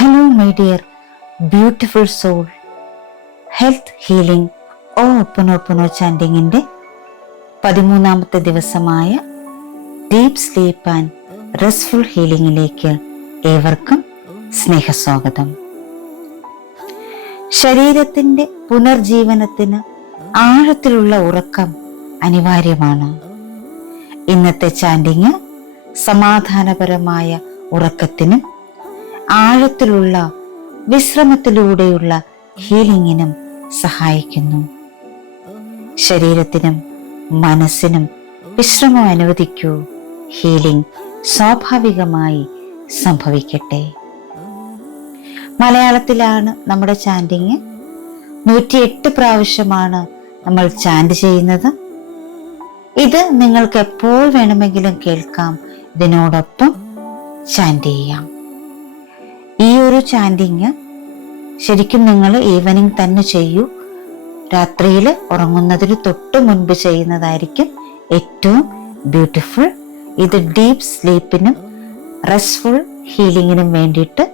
Hello my dear beautiful soul. Health healing ഓപ്പനോ ചാൻഡിങ്ങിൻ്റെ 13ാമത്തെ ദിവസമായ ഡീപ് സ്ലീപ്പ് ആൻഡ് റെസ്റ്റ്ഫുൾ ഹീലിംഗിലേക്ക് ഏവർക്കും സ്നേഹസ്വാഗതം. ശരീരത്തിൻ്റെ പുനർജീവനത്തിന് ആഴത്തിലുള്ള ഉറക്കം അനിവാര്യമാണ്. ഇന്നത്തെ ചാൻഡിങ് സമാധാനപരമായ ഉറക്കത്തിനും ആഴത്തിലുള്ള വിശ്രമത്തിലൂടെയുള്ള ഹീലിംഗിനും സഹായിക്കുന്നു. ശരീരത്തിനും മനസ്സിനും വിശ്രമം അനുവദിക്കൂ. ഹീലിംഗ് സ്വാഭാവികമായി സംഭവിക്കട്ടെ. മലയാളത്തിലാണ് നമ്മുടെ ചാൻഡിങ്. 108 പ്രാവശ്യമാണ് നമ്മൾ ചാൻഡ് ചെയ്യുന്നത്. ഇത് നിങ്ങൾക്ക് എപ്പോൾ വേണമെങ്കിലും കേൾക്കാം. ഇതിനോടൊപ്പം ചാൻഡ് ചെയ്യാം. ഈ ഒരു ചാൻഡിങ് ശരിക്കും നിങ്ങൾ ഈവനിങ് തന്നെ ചെയ്യൂ. രാത്രിയിൽ ഉറങ്ങുന്നതിന് തൊട്ട് മുൻപ് ചെയ്യുന്നതായിരിക്കും ഏറ്റവും ബ്യൂട്ടിഫുൾ. ഇത് ഡീപ്പ് സ്ലീപ്പിനും റെസ്റ്റ്ഫുൾ ഹീലിംഗിനും വേണ്ടിയിട്ട്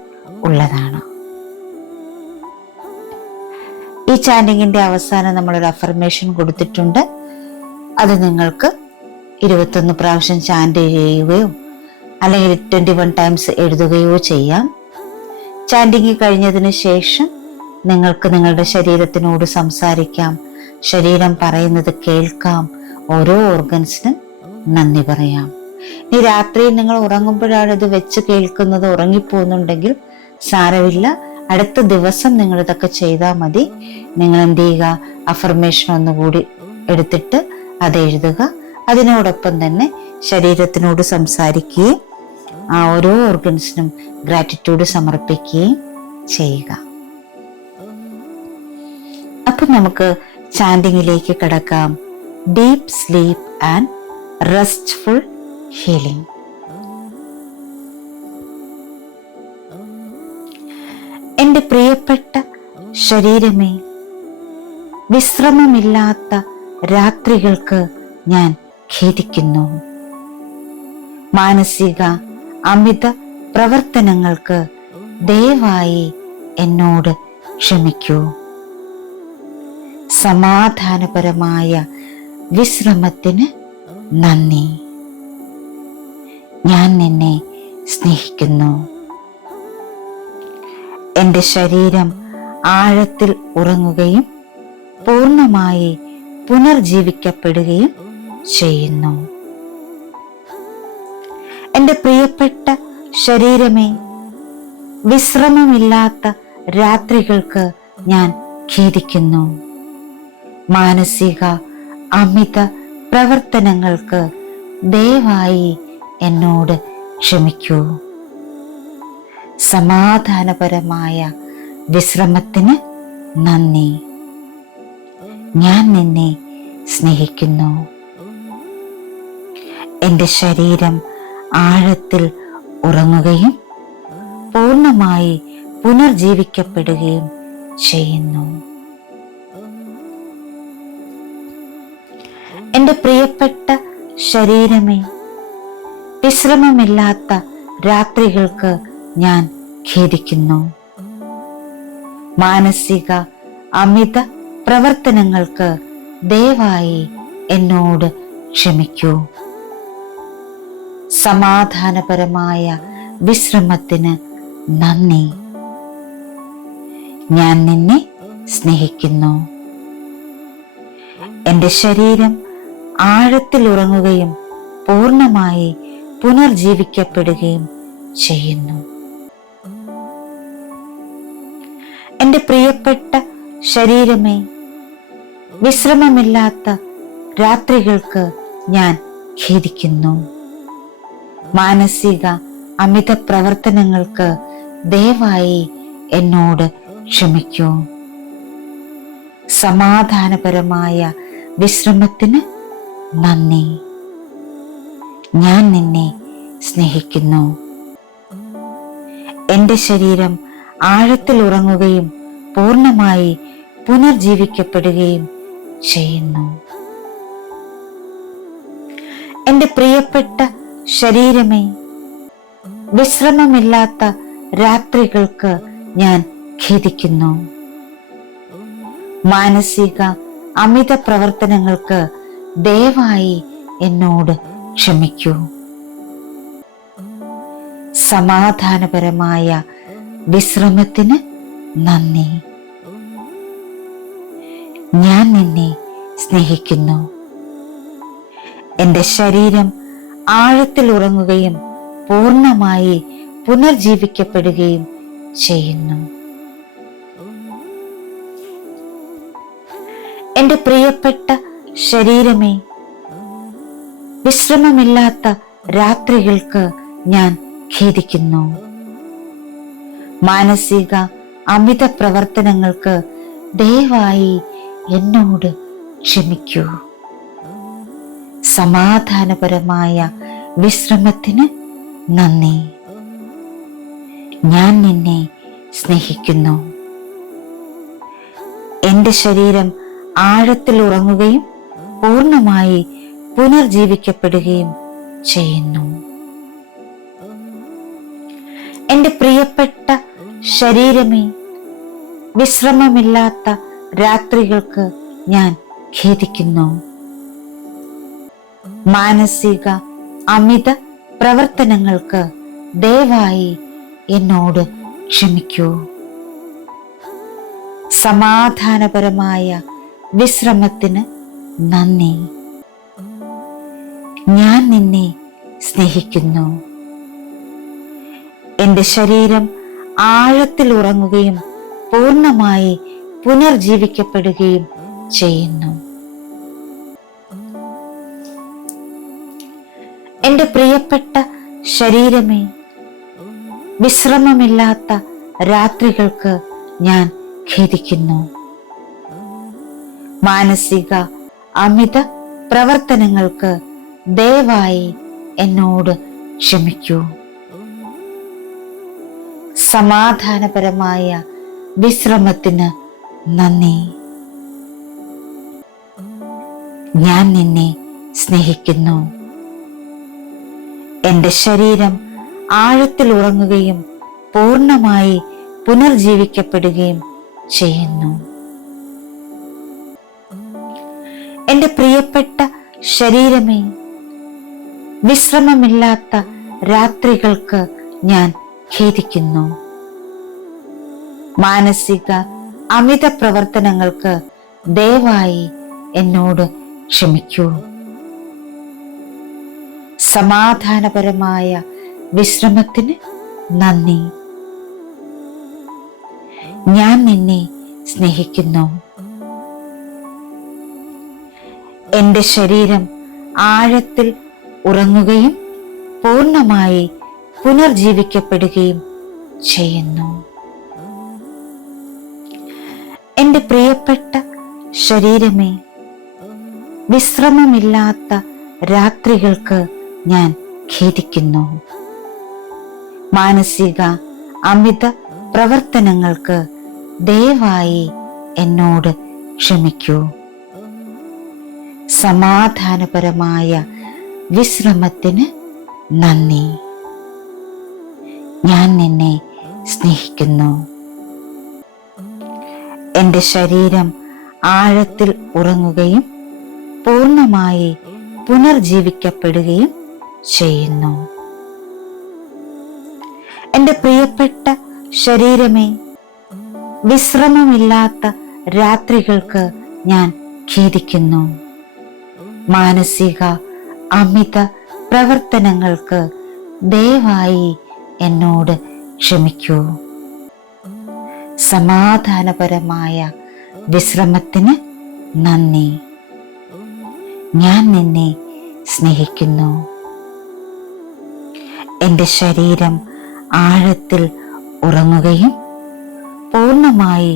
ഉള്ളതാണ്. ഈ ചാൻഡിങ്ങിന്റെ അവസാനം നമ്മളൊരു അഫർമേഷൻ കൊടുത്തിട്ടുണ്ട്. അത് നിങ്ങൾക്ക് 21 പ്രാവശ്യം ചാൻഡ് ചെയ്യുകയോ അല്ലെങ്കിൽ 21 ടൈംസ് എഴുതുകയോ ചെയ്യാം. ചാൻഡിങ് കഴിഞ്ഞതിന് ശേഷം നിങ്ങൾക്ക് നിങ്ങളുടെ ശരീരത്തിനോട് സംസാരിക്കാം. ശരീരം പറയുന്നത് കേൾക്കാം. ഓരോ ഓർഗൻസിനും നന്ദി പറയാം. ഇനി രാത്രി നിങ്ങൾ ഉറങ്ങുമ്പോഴാണ് ഇത് വെച്ച് കേൾക്കുന്നത്, ഉറങ്ങിപ്പോകുന്നുണ്ടെങ്കിൽ സാരമില്ല. അടുത്ത ദിവസം നിങ്ങൾ ഇതൊക്കെ ചെയ്താൽ മതി. നിങ്ങൾ എന്ത് ചെയ്യുക, അഫർമേഷൻ ഒന്നുകൂടി എടുത്തിട്ട് അത് എഴുതുക. അതിനോടൊപ്പം തന്നെ ശരീരത്തിനോട് സംസാരിക്കുകയും ആ ഓരോ ഓർഗൻസിനും ഗ്രാറ്റിറ്റ്യൂഡ് സമർപ്പിക്കുകയും ചെയ്യുക. അപ്പം നമുക്ക് ചാൻഡിങ്ങിലേക്ക് കടക്കാം. Deep sleep and restful healing. എൻ്റെ പ്രിയപ്പെട്ട ശരീരമേ, വിശ്രമമില്ലാത്ത രാത്രികൾക്ക് ഞാൻ ഖേദിക്കുന്നു. മാനസിക അമിത പ്രവർത്തനങ്ങൾക്ക് ദയവായി എന്നോട് ക്ഷമിക്കൂ. സമാധാനപരമായ വിശ്രമത്തിന് നന്ദി. ഞാൻ നിന്നെ സ്നേഹിക്കുന്നു. എൻ്റെ ശരീരം ആഴത്തിൽ ഉറങ്ങുകയും പൂർണ്ണമായി പുനർജീവിക്കപ്പെടുകയും ചെയ്യുന്നു. എൻ്റെ പ്രിയപ്പെട്ട ശരീരമേ, വിശ്രമമില്ലാത്ത രാത്രികൾക്ക് ഞാൻ ഖേദിക്കുന്നു. മാനസിക അമിത പ്രവർത്തനങ്ങൾക്ക് ദയവായി എന്നോട് ക്ഷമിക്കൂ. സമാധാനപരമായ വിശ്രമത്തിന് നന്ദി. ഞാൻ നിന്നെ സ്നേഹിക്കുന്നു. എൻ്റെ ശരീരം ആഴത്തിൽ ഉറങ്ങുകയും പൂർണ്ണമായി പുനർജീവിക്കപ്പെടുകയും ചെയ്യുന്നു. എൻ്റെ പ്രിയപ്പെട്ട ശരീരമേ, വിശ്രമമില്ലാത്ത രാത്രികൾക്ക് ഞാൻ ഖേദിക്കുന്നു. മാനസിക അമിത പ്രവർത്തനങ്ങൾക്ക് ദയവായി എന്നോട് ക്ഷമിക്കൂ. സമാധാനപരമായ വിശ്രമത്തിന് നന്ദി. ഞാൻ നിന്നെ സ്നേഹിക്കുന്നു. എൻ്റെ ശരീരം ആഴത്തിൽ ഉറങ്ങുകയും പൂർണ്ണമായി പുനർജീവിക്കപ്പെടുകയും ചെയ്യുന്നു. എൻ്റെ പ്രിയപ്പെട്ട ശരീരമേ, വിശ്രമമില്ലാത്ത രാത്രികൾക്ക് ഞാൻ ഖേദിക്കുന്നു. മാനസിക അമിത പ്രവർത്തനങ്ങൾക്ക് ദയവായി എന്നോട് ക്ഷമിക്കൂ. സമാധാനപരമായ വിശ്രമത്തിന് നന്ദി. ഞാൻ നിന്നെ സ്നേഹിക്കുന്നു. എൻ്റെ ശരീരം ആഴത്തിൽ ഉറങ്ങുകയും പൂർണ്ണമായി പുനർജീവിക്കപ്പെടുകയും ചെയ്യുന്നു. എൻ്റെ പ്രിയപ്പെട്ട ശരീരമേ, വിശ്രമമില്ലാത്ത രാത്രികൾക്ക് ഞാൻ ഖേദിക്കുന്നു. മാനസിക അമിത പ്രവർത്തനങ്ങൾക്ക് ദയവായി എന്നോട് ക്ഷമിക്കൂ. സമാധാനപരമായ വിശ്രമത്തിന് നന്ദി. ഞാൻ നിന്നെ സ്നേഹിക്കുന്നു. എൻ്റെ ശരീരം ആഴത്തിൽ ഉറങ്ങുകയും പൂർണ്ണമായി പുനർജീവിക്കപ്പെടുകയും ചെയ്യുന്നു. എൻ്റെ പ്രിയപ്പെട്ട ശരീരമേ, വിശ്രമമില്ലാത്ത രാത്രികൾക്ക് ഞാൻ ഖേദിക്കുന്നു. മാനസിക അമിത പ്രവർത്തനങ്ങൾക്ക് ദയവായി എന്നോട് ക്ഷമിക്കൂ. സമാധാനപരമായ വിശ്രമത്തിന് നന്ദി. ഞാൻ നിന്നെ സ്നേഹിക്കുന്നു. എൻ്റെ ശരീരം ആഴത്തിൽ ഉറങ്ങുകയും പൂർണ്ണമായി പുനർജീവിക്കപ്പെടുകയും ചെയ്യുന്നു. എൻ്റെ പ്രിയപ്പെട്ട ശരീരമേ, വിശ്രമമില്ലാത്ത രാത്രികൾക്ക് ഞാൻ ഖേദിക്കുന്നു. മാനസിക അമിത പ്രവർത്തനങ്ങൾക്ക് ദയവായി എന്നോട് ക്ഷമിക്കൂ. സമാധാനപരമായ വിശ്രമത്തിന് നന്ദി. ഞാൻ നിന്നെ സ്നേഹിക്കുന്നു. എൻ്റെ ശരീരം ആഴത്തിൽ ഉറങ്ങുകയും പൂർണ്ണമായി പുനർജീവിക്കപ്പെടുകയും ചെയ്യുന്നു. എൻ്റെ പ്രിയപ്പെട്ട ശരീരമേ, വിശ്രമമില്ലാത്ത രാത്രികൾക്ക് ഞാൻ ഖേദിക്കുന്നു. മാനസിക അമിത പ്രവർത്തനങ്ങൾക്ക് ദയവായി എന്നോട് ക്ഷമിക്കൂ. സമാധാനപരമായ വിശ്രമത്തിന് നന്ദി. ഞാൻ നിന്നെ സ്നേഹിക്കുന്നു. എൻ്റെ ശരീരം ആഴത്തിൽ ഉറങ്ങുകയും പൂർണ്ണമായി പുനർജീവിക്കപ്പെടുകയും ചെയ്യുന്നു. എൻ്റെ പ്രിയപ്പെട്ട ശരീരമേ, വിശ്രമമില്ലാത്ത രാത്രികൾക്ക് ഞാൻ ഖേദിക്കുന്നു. മാനസിക അമിത പ്രവർത്തനങ്ങൾക്ക് ദയവായി എന്നോട് ക്ഷമിക്കൂ. സമാധാനപരമായ വിശ്രമത്തിന് നന്ദി. ഞാൻ നിന്നെ സ്നേഹിക്കുന്നു. എൻ്റെ ശരീരം ആഴത്തിൽ ഉറങ്ങുകയും പൂർണ്ണമായി പുനർജീവിക്കപ്പെടുകയും ചെയ്യുന്നു. എൻ്റെ പ്രിയപ്പെട്ട ശരീരമേ, വിശ്രമമില്ലാത്ത രാത്രികൾക്ക് ഞാൻ ഖേദിക്കുന്നു. മാനസിക അമിത പ്രവർത്തനങ്ങൾക്ക് ദയവായി എന്നോട് ക്ഷമിക്കൂ. സമാധാനപരമായ വിശ്രമത്തിന് നന്ദി. ഞാൻ നിന്നെ സ്നേഹിക്കുന്നു. എൻ്റെ ശരീരം ആഴത്തിൽ ഉറങ്ങുകയും പൂർണ്ണമായി പുനർജീവിക്കപ്പെടുകയും ചെയ്യുന്നു. എൻ്റെ പ്രിയപ്പെട്ട ശരീരമേ, വിശ്രമമില്ലാത്ത രാത്രികൾക്ക് ഞാൻ ഖേദിക്കുന്നു. മാനസിക അമിത പ്രവർത്തനങ്ങൾക്ക് ദയവായി എന്നോട് ക്ഷമിക്കൂ. സമാധാനപരമായ വിശ്രമത്തിന് നന്ദി. ഞാൻ നിന്നെ സ്നേഹിക്കുന്നു. എൻ്റെ ശരീരം ആഴത്തിൽ ഉറങ്ങുകയും പൂർണ്ണമായി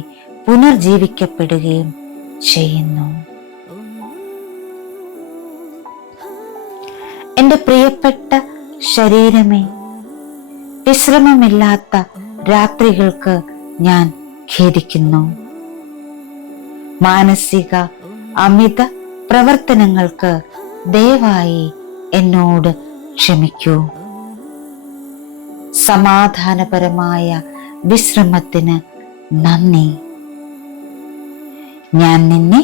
പുനർജീവിക്കപ്പെടുകയും ചെയ്യുന്നു. എൻ്റെ പ്രിയപ്പെട്ട ശരീരമേ, വിശ്രമമില്ലാത്ത രാത്രികൾക്ക് ഞാൻ ഖേദിക്കുന്നു. മാനസിക അമിത പ്രവർത്തനങ്ങൾക്ക് ദയവായി എന്നോട് ക്ഷമിക്കൂ. സമാധാനപരമായ വിശ്രമത്തിന് നന്ദി. ഞാൻ നിന്നെ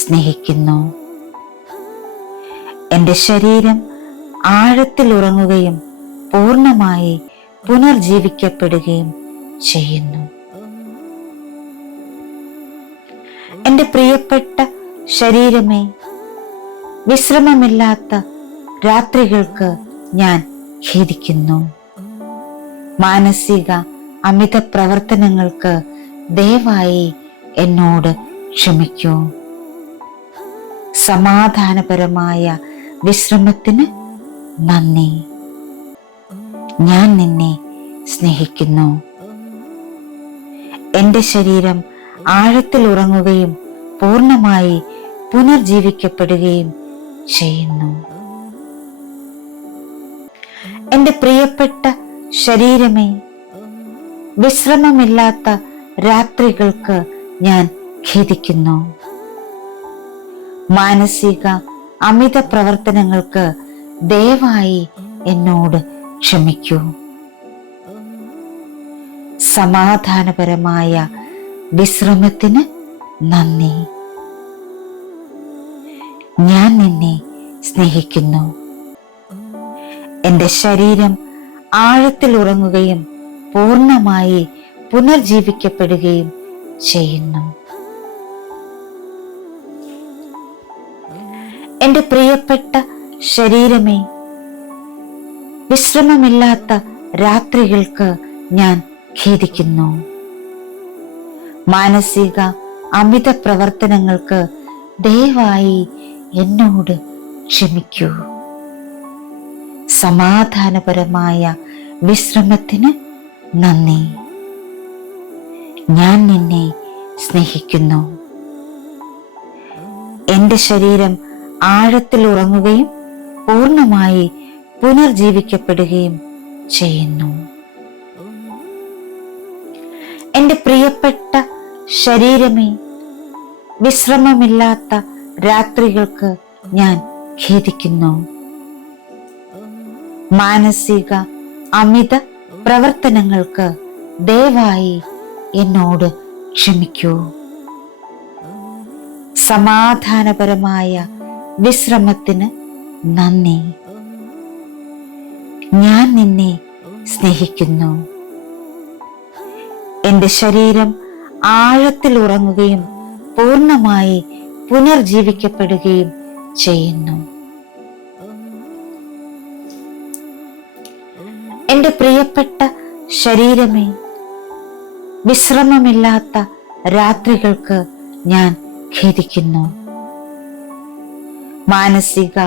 സ്നേഹിക്കുന്നു. എൻ്റെ ശരീരം ആഴത്തിൽ ഉറങ്ങുകയും പൂർണ്ണമായി പുനർജീവിക്കപ്പെടുകയും ചെയ്യുന്നു. എൻ്റെ പ്രിയപ്പെട്ട ശരീരമേ, വിശ്രമമില്ലാത്ത രാത്രികൾക്ക് ഞാൻ ഖേദിക്കുന്നു. മാനസിക അമിത പ്രവർത്തനങ്ങൾക്ക് ദയവായി എന്നോട് ക്ഷമിക്കൂ. സമാധാനപരമായ വിശ്രമത്തിന് നന്ദി. ഞാൻ നിന്നെ സ്നേഹിക്കുന്നു. എൻ്റെ ശരീരം ആഴത്തിൽ ഉറങ്ങുകയും പൂർണ്ണമായി പുനർജീവിക്കപ്പെടുകയും ചെയ്യുന്നു. എൻ്റെ പ്രിയപ്പെട്ട ശരീരമേ, വിശ്രമമില്ലാത്ത രാത്രികൾക്ക് ഞാൻ ഖേദിക്കുന്നു. മാനസിക അമിത പ്രവർത്തനങ്ങൾക്ക് ദയവായി എന്നോട് ക്ഷമിക്കൂ. സമാധാനപരമായ വിശ്രമത്തിന് നന്ദി. ഞാൻ നിന്നെ സ്നേഹിക്കുന്നു. എൻ്റെ ശരീരം ആഴത്തിൽ ഉറങ്ങുകയും പൂർണ്ണമായി പുനർജീവിക്കപ്പെടുകയും ചെയ്യുന്നു. എൻ്റെ പ്രിയപ്പെട്ട ശരീരമേ, വിശ്രമമില്ലാത്ത രാത്രികൾക്ക് ഞാൻ ഖേദിക്കുന്നു. മാനസിക അമിത പ്രവർത്തനങ്ങൾക്ക് ദയവായി എന്നോട് ക്ഷമിക്കൂ. സമാധാനപരമായ വിശ്രമത്തിന് നന്ദി. ഞാൻ നിന്നെ സ്നേഹിക്കുന്നു. എൻ്റെ ശരീരം ആഴത്തിൽ ഉറങ്ങുകയും പൂർണ്ണമായി പുനർജീവിക്കപ്പെടുകയും ചെയ്യുന്നു. എൻ്റെ പ്രിയപ്പെട്ട ശരീരമേ, വിശ്രമമില്ലാത്ത രാത്രികൾക്ക് ഞാൻ ഖേദിക്കുന്നു. മാനസിക അമിത പ്രവർത്തനങ്ങൾക്ക് ദയവായി എന്നോട് ക്ഷമിക്കൂ. സമാധാനപരമായ വിശ്രമത്തിന് നന്ദി. ഞാൻ നിന്നെ സ്നേഹിക്കുന്നു. എൻ്റെ ശരീരം ആഴത്തിൽ ഉറങ്ങുകയും പൂർണ്ണമായി പുനർജീവിക്കപ്പെടുകയും ചെയ്യുന്നു. എൻ്റെ പ്രിയപ്പെട്ട ശരീരമേ, വിശ്രമമില്ലാത്ത രാത്രികൾക്ക് ഞാൻ ഖേദിക്കുന്നു. മാനസിക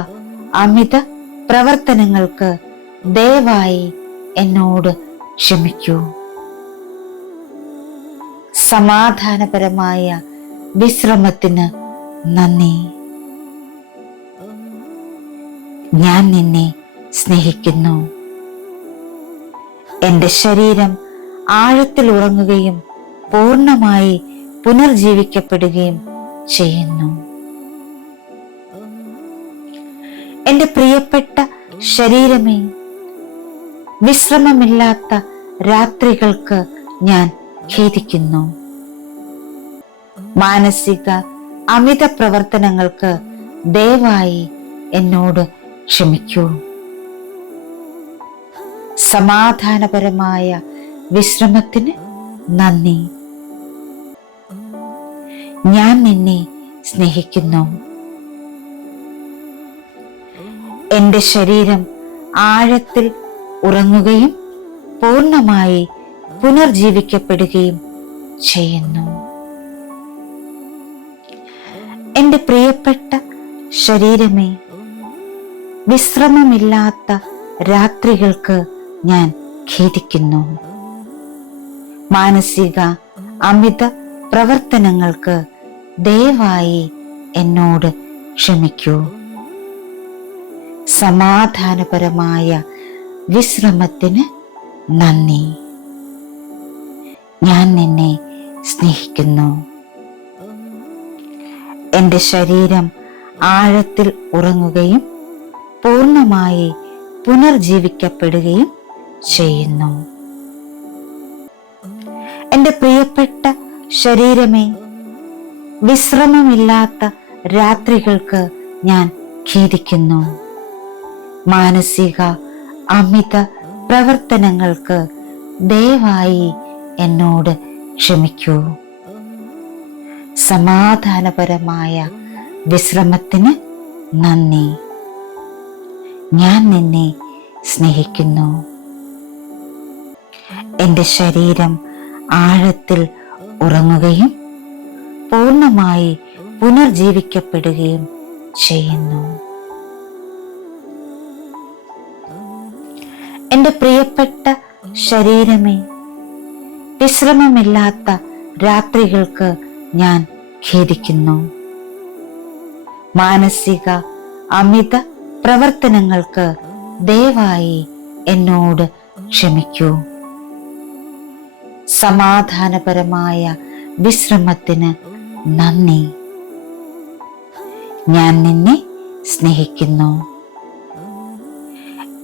അമിത പ്രവർത്തനങ്ങൾക്ക് ദയവായി എന്നോട് ക്ഷമിക്കൂ. സമാധാനപരമായ വിശ്രമത്തിന് നന്ദി. ഞാൻ നിന്നെ സ്നേഹിക്കുന്നു. എൻ്റെ ശരീരം ആഴത്തിൽ ഉറങ്ങുകയും പൂർണ്ണമായി പുനർജീവിക്കപ്പെടുകയും ചെയ്യുന്നു. എൻ്റെ പ്രിയപ്പെട്ട ശരീരമേ, വിശ്രമമില്ലാത്ത രാത്രികൾക്ക് ഞാൻ ഖേദിക്കുന്നു. മാനസിക അമിത പ്രവർത്തനങ്ങൾക്ക് ദയവായി എന്നോട് ക്ഷമിക്കൂ. സമാധാനപരമായ വിശ്രമത്തിന് നന്ദി. ഞാൻ നിന്നെ സ്നേഹിക്കുന്നു. എൻ്റെ ശരീരം ആഴത്തിൽ ഉറങ്ങുകയും പൂർണ്ണമായി പുനർജീവിക്കപ്പെടുകയും ചെയ്യുന്നു. എൻ്റെ പ്രിയപ്പെട്ട ശരീരമേ, വിശ്രമമില്ലാത്ത രാത്രികൾക്ക് ഞാൻ ഖേദിക്കുന്നു. മാനസിക അമിത പ്രവർത്തനങ്ങൾക്ക് ദയവായി എന്നോട് ക്ഷമിക്കൂ. സമാധാനപരമായ വിശ്രമത്തിന് നന്ദി. ഞാൻ നിന്നെ സ്നേഹിക്കുന്നു. എൻ്റെ ശരീരം ആഴത്തിൽ ഉറങ്ങുകയും പൂർണ്ണമായി പുനർജീവിക്കപ്പെടുകയും ചെയ്യുന്നു. എൻ്റെ പ്രിയപ്പെട്ട ശരീരമേ, വിശ്രമമില്ലാത്ത രാത്രികൾക്ക് ഞാൻ ഖേദിക്കുന്നു. മാനസിക അമിത പ്രവർത്തനങ്ങൾക്ക് ദയവായി എന്നോട് ക്ഷമിക്കൂ. സമാധാനപരമായ വിശ്രമത്തിന് നന്ദി. ഞാൻ നിന്നെ സ്നേഹിക്കുന്നു. എൻ്റെ ശരീരം ആഴത്തിൽ ഉറങ്ങുകയും പൂർണ്ണമായി പുനർജീവിക്കപ്പെടുകയും ചെയ്യുന്നു. എൻ്റെ പ്രിയപ്പെട്ട ശരീരമേ, വിശ്രമമില്ലാത്ത രാത്രികൾക്ക് ഞാൻ ഖേദിക്കുന്നു. മാനസിക അമിത പ്രവർത്തനങ്ങൾക്ക് ദയവായി എന്നോട് ക്ഷമിക്കൂ. സമാധാനപരമായ വിശ്രമത്തിന് നന്ദി. ഞാൻ നിന്നെ സ്നേഹിക്കുന്നു.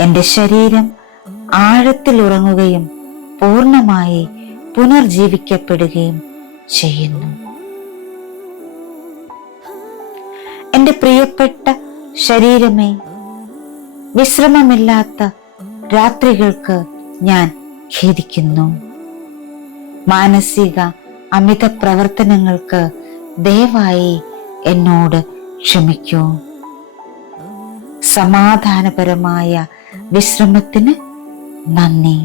എൻ്റെ ശരീരം ആഴത്തിൽ ഉറങ്ങുകയും പൂർണ്ണമായി പുനർജീവിക്കപ്പെടുകയും ചെയ്യുന്നു. എൻ്റെ പ്രിയപ്പെട്ട ശരീരമേ, വിശ്രമമില്ലാത്ത രാത്രികൾക്ക് ഞാൻ ഖേദിക്കുന്നു. മാനസിക അമിത പ്രവർത്തനങ്ങൾക്ക് ദയവായി എന്നോട് ക്ഷമിക്കൂ. സമാധാനപരമായ വിശ്രമത്തിന് നന്ദി.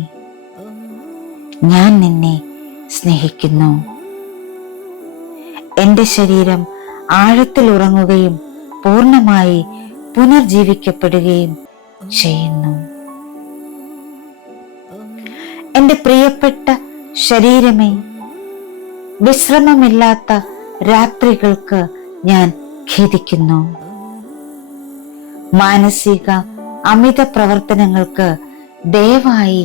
ഞാൻ നിന്നെ സ്നേഹിക്കുന്നു. എൻ്റെ ശരീരം ആഴത്തിൽ ഉറങ്ങുകയും പൂർണ്ണമായി പുനർജീവിക്കപ്പെടുകയും ചെയ്യുന്നു. എൻ്റെ പ്രിയപ്പെട്ട ശരീരമേ, വിശ്രമമില്ലാത്ത രാത്രികൾക്ക് ഞാൻ ഖേദിക്കുന്നു. മാനസിക അമിത പ്രവർത്തനങ്ങൾക്ക് ദയവായി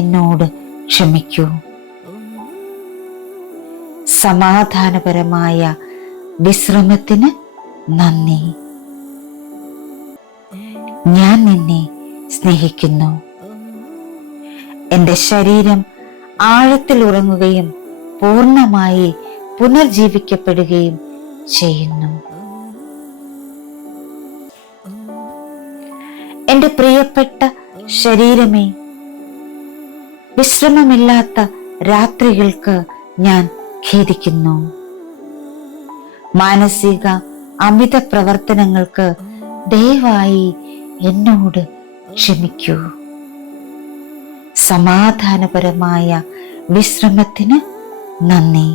എന്നോട് ക്ഷമിക്കൂ. സമാധാനപരമായ വിശ്രമത്തിന് നന്ദി. ഞാൻ നിന്നെ സ്നേഹിക്കുന്നു. എൻ്റെ ശരീരം ആഴത്തിൽ ഉറങ്ങുകയും പൂർണ്ണമായി പുനർജീവിക്കപ്പെടുകയും ചെയ്യുന്നു. എൻ്റെ പ്രിയപ്പെട്ട ശരീരമേ, വിശ്രമമില്ലാത്ത രാത്രികൾക്ക് ഞാൻ ഖേദിക്കുന്നു. മാനസിക അമിത പ്രവർത്തനങ്ങൾക്ക് ദയവായി എന്നോട് ക്ഷമിക്കൂ. സമാധാനപരമായ വിശ്രമത്തിന് നന്ദി.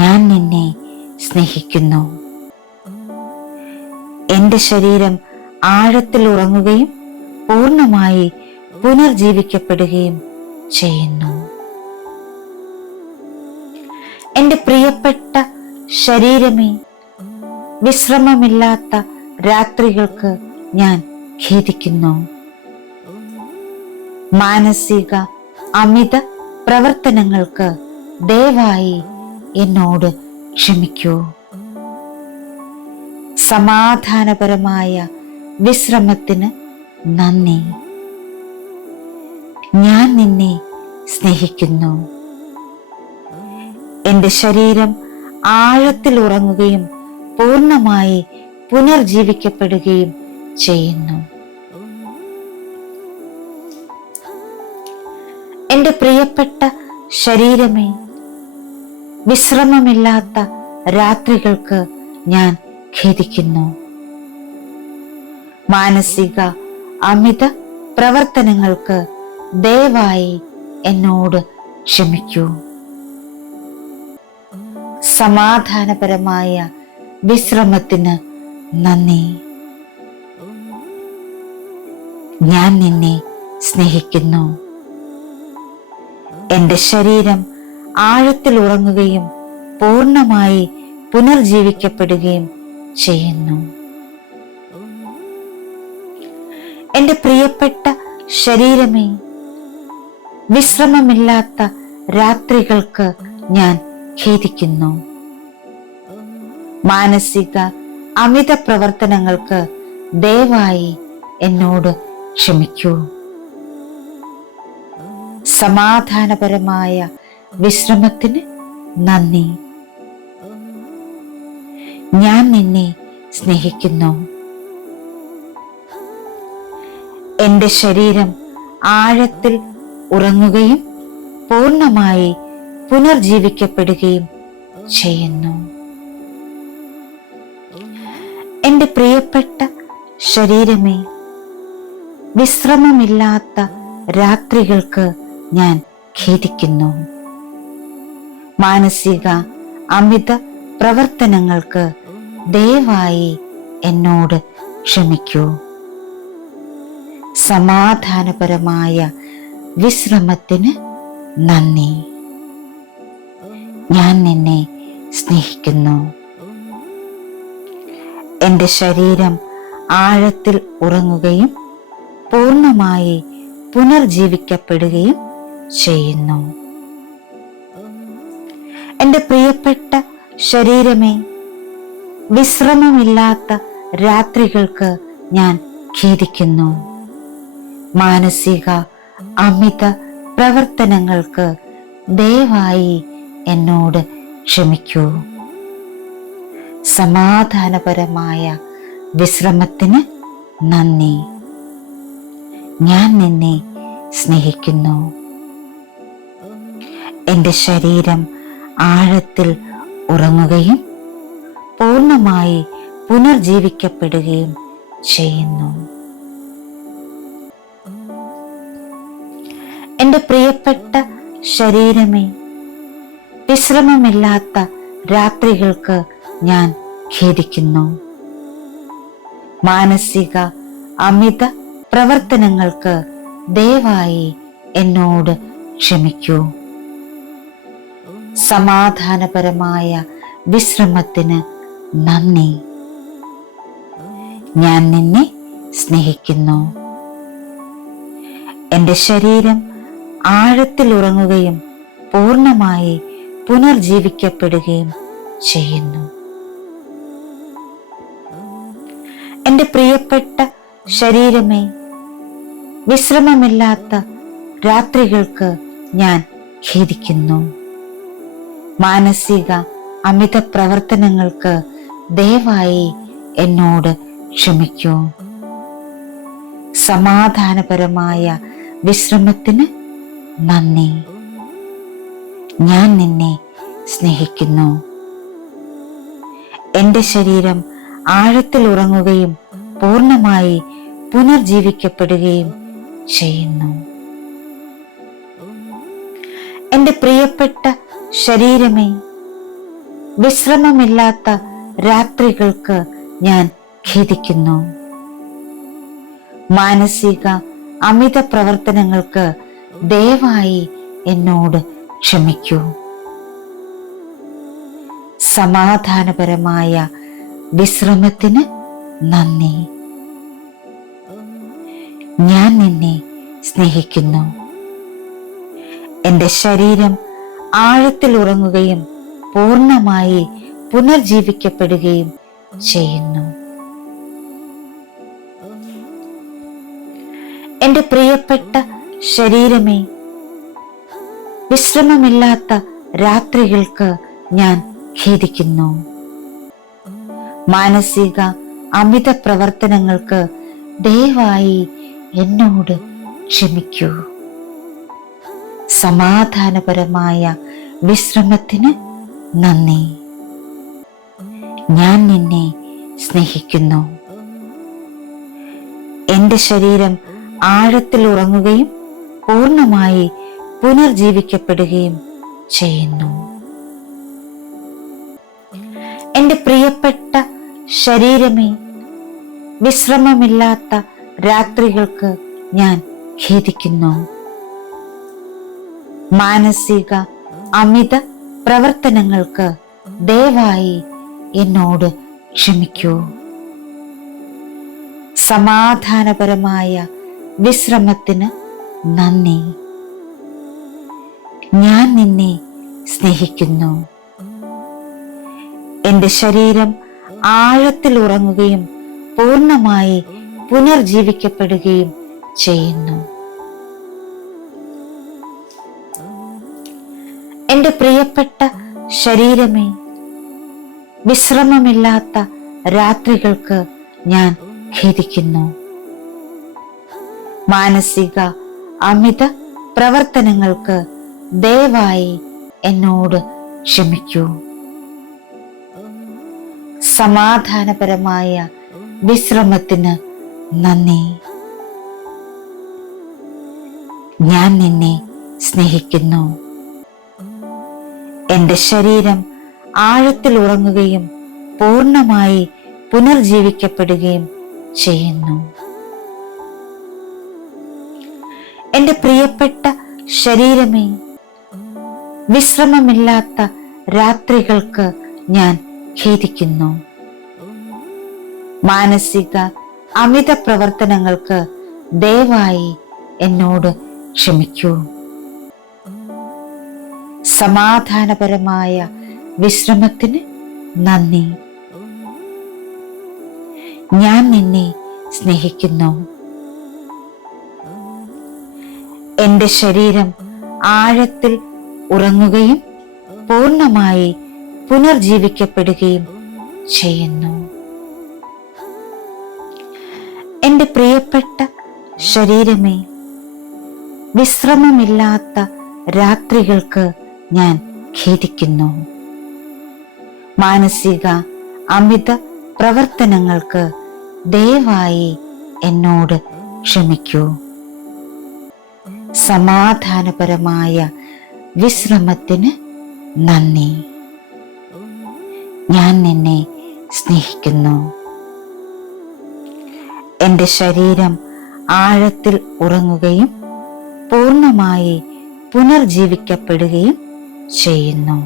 ഞാൻ നിന്നെ സ്നേഹിക്കുന്നു. എൻ്റെ ശരീരം ആഴത്തിൽ ഉറങ്ങുകയും പൂർണ്ണമായി പുനർജീവിക്കപ്പെടുകയും ചെയ്യുന്നു. എൻ്റെ പ്രിയപ്പെട്ട ശരീരമേ, വിശ്രമമില്ലാത്ത രാത്രികൾക്ക് ഞാൻ ഖേദിക്കുന്നു. മാനസിക അമിത പ്രവർത്തനങ്ങൾക്ക് ദയവായി എന്നോട് ക്ഷമിക്കൂ. സമാധാനപരമായ വിശ്രമത്തിന് നന്ദി. ഞാൻ നിന്നെ സ്നേഹിക്കുന്നു. എൻ്റെ ശരീരം ആഴത്തിൽ ഉറങ്ങുകയും പൂർണ്ണമായി പുനർജീവിക്കപ്പെടുകയും ചെയ്യുന്നു. എൻ്റെ പ്രിയപ്പെട്ട ശരീരമേ, വിശ്രമമില്ലാത്ത രാത്രികൾക്ക് ഞാൻ ഖേദിക്കുന്നു. മാനസിക അമിത പ്രവർത്തനങ്ങൾക്ക് ദയവായി എന്നോട് ക്ഷമിക്കൂ. സമാധാനപരമായ വിശ്രമത്തിന് നന്ദി. ഞാൻ നിന്നെ സ്നേഹിക്കുന്നു. എൻ്റെ ശരീരം ആഴത്തിൽ ഉറങ്ങുകയും പൂർണ്ണമായി പുനർജീവിക്കപ്പെടുകയും ചെയ്യുന്നു. എൻ്റെ പ്രിയപ്പെട്ട ശരീരമേ, വിശ്രമമില്ലാത്ത രാത്രികൾക്ക് ഞാൻ ഖേദിക്കുന്നു. മാനസിക അമിത പ്രവർത്തനങ്ങൾക്ക് ദയവായി എന്നോട് ക്ഷമിക്കൂ. സമാധാനപരമായ വിശ്രമത്തിന് നന്ദി. ഞാൻ നിന്നെ സ്നേഹിക്കുന്നു. എൻ്റെ ശരീരം ആഴത്തിൽ ഉറങ്ങുകയും പൂർണ്ണമായി പുനർജീവിക്കപ്പെടുകയും ചെയ്യുന്നു. എൻ്റെ പ്രിയപ്പെട്ട ശരീരമേ, വിശ്രമമില്ലാത്ത രാത്രികൾക്ക് ഞാൻ ഖേദിക്കുന്നു. മാനസിക അമിത പ്രവർത്തനങ്ങൾക്ക് ദയവായി എന്നോട് ക്ഷമിക്കൂ. സമാധാനപരമായ വിശ്രമത്തിന് നന്ദി. ഞാൻ നിന്നെ സ്നേഹിക്കുന്നു. എൻ്റെ ശരീരം ആഴത്തിൽ ഉറങ്ങുകയും പൂർണ്ണമായി പുനർജീവിക്കപ്പെടുകയും ചെയ്യുന്നു. എൻ്റെ പ്രിയപ്പെട്ട ശരീരമേ, വിശ്രമമില്ലാത്ത രാത്രികൾക്ക് ഞാൻ ഖേദിക്കുന്നു. മാനസിക അമിത പ്രവർത്തനങ്ങൾക്ക് ദയവായി എന്നോട് ക്ഷമിക്കൂ. സമാധാനപരമായ വിശ്രമത്തിന് നന്ദി. ഞാൻ നിന്നെ സ്നേഹിക്കുന്നു. എൻ്റെ ശരീരം ആഴത്തിൽ ഉറങ്ങുകയും പൂർണ്ണമായി പുനർജീവിക്കപ്പെടുകയും ചെയ്യുന്നു. എൻ്റെ പ്രിയപ്പെട്ട ശരീരമേ, വിശ്രമമില്ലാത്ത രാത്രികൾക്ക് ഞാൻ ഖേദിക്കുന്നു. മാനസിക അമിത പ്രവർത്തനങ്ങൾക്ക് ദയവായി എന്നോട് ക്ഷമിക്കൂ. സമാധാനപരമായ വിശ്രമത്തിന് നന്ദി. ഞാൻ നിന്നെ സ്നേഹിക്കുന്നു. എൻ്റെ ശരീരം ആഴത്തിൽ ഉറങ്ങുകയും പൂർണ്ണമായി പുനർജീവിക്കപ്പെടുകയും ചെയ്യുന്നു. എൻ്റെ പ്രിയപ്പെട്ട ശരീരമേ, വിശ്രമമില്ലാത്ത രാത്രികൾക്ക് ഞാൻ ഖേദിക്കുന്നു. മാനസിക അമിത പ്രവർത്തനങ്ങൾക്ക് ദയവായി എന്നോട് ക്ഷമിക്കൂ. സമാധാനപരമായ വിശ്രമത്തിന് നന്ദി. ഞാൻ നിന്നെ സ്നേഹിക്കുന്നു. എൻ്റെ ശരീരം ആഴത്തിൽ ഉറങ്ങുകയും പൂർണ്ണമായി പുനർജീവിക്കപ്പെടുകയും ചെയ്യുന്നു. എൻ്റെ പ്രിയപ്പെട്ട ശരീരമേ, വിശ്രമമില്ലാത്ത രാത്രികൾക്ക് ഞാൻ ഖേദിക്കുന്നു. മാനസിക അമിത പ്രവർത്തനങ്ങൾക്ക് ദയവായി എന്നോട് ക്ഷമിക്കൂ. സമാധാനപരമായ വിശ്രമത്തിന് നന്ദി. ഞാൻ നിന്നെ സ്നേഹിക്കുന്നു. എൻ്റെ ശരീരം ആഴത്തിൽ ഉറങ്ങുകയും പൂർണ്ണമായി പുനർജീവിക്കപ്പെടുകയും ചെയ്യുന്നു. എൻ്റെ പ്രിയപ്പെട്ട ശരീരമേ, വിശ്രമമില്ലാത്ത രാത്രികൾക്ക് ഞാൻ ഖേദിക്കുന്നു. മാനസിക അമിത പ്രവർത്തനങ്ങൾക്ക് ദയവായി എന്നോട് ക്ഷമിക്കൂ. സമാധാനപരമായ വിശ്രമത്തിന് നന്ദി. ഞാൻ നിന്നെ സ്നേഹിക്കുന്നു. എൻ്റെ ശരീരം ആഴത്തിൽ ഉറങ്ങുകയും പൂർണ്ണമായി പുനർജീവിക്കപ്പെടുകയും ചെയ്യുന്നു. എൻ്റെ പ്രിയപ്പെട്ട ശരീരമേ, വിശ്രമമില്ലാത്ത രാത്രികൾക്ക് ഞാൻ ഖേദിക്കുന്നു. മാനസിക അമിത പ്രവർത്തനങ്ങൾക്ക് ദയവായി എന്നോട് ക്ഷമിക്കൂ. സമാധാനപരമായ വിശ്രമത്തിന് നന്ദി. ഞാൻ നിന്നെ സ്നേഹിക്കുന്നു. എൻ്റെ ശരീരം ആഴത്തിൽ ഉറങ്ങുകയും പൂർണ്ണമായി പുനർജീവിക്കപ്പെടുകയും ചെയ്യുന്നു. എൻ്റെ പ്രിയപ്പെട്ട ശരീരമേ, വിശ്രമമില്ലാത്ത രാത്രികൾക്ക് ഞാൻ ഖേദിക്കുന്നു. മാനസിക അമിത പ്രവർത്തനങ്ങൾക്ക് ദയവായി എന്നോട് ക്ഷമിക്കൂ. സമാധാനപരമായ വിശ്രമത്തിന് നന്ദി. ഞാൻ നിന്നെ സ്നേഹിക്കുന്നു. എൻ്റെ ശരീരം ആഴത്തിൽ ഉറങ്ങുകയും പൂർണ്ണമായി പുനർജീവിക്കപ്പെടുകയും ചെയ്യുന്നു. എൻ്റെ പ്രിയപ്പെട്ട ശരീരമേ, വിശ്രമമില്ലാത്ത രാത്രികൾക്ക് ഞാൻ ഖേദിക്കുന്നു. മാനസിക അമിത പ്രവർത്തനങ്ങൾക്ക് ദയവായി എന്നോട് ക്ഷമിക്കൂ. സമാധാനപരമായ വിശ്രമത്തിന് നന്ദി. ഞാൻ നിന്നെ സ്നേഹിക്കുന്നു. എൻ്റെ ശരീരം ആഴത്തിൽ ഉറങ്ങുകയും പൂർണ്ണമായി പുനർജീവിക്കപ്പെടുകയും ചെയ്യുന്നു. എൻ്റെ പ്രിയപ്പെട്ട ശരീരമേ, വിശ്രമമില്ലാത്ത രാത്രികൾക്ക് ഞാൻ ഖേദിക്കുന്നു. മാനസിക അമിത പ്രവർത്തനങ്ങൾക്ക് ദയവായി എന്നോട് ക്ഷമിക്കൂ. സമാധാനപരമായ വിശ്രമത്തിന് നന്ദി. ഞാൻ നിന്നെ സ്നേഹിക്കുന്നു. എൻ്റെ ശരീരം ആഴത്തിൽ ഉറങ്ങുകയും പൂർണ്ണമായി പുനർജീവിക്കപ്പെടുകയും ചെയ്യുന്നു.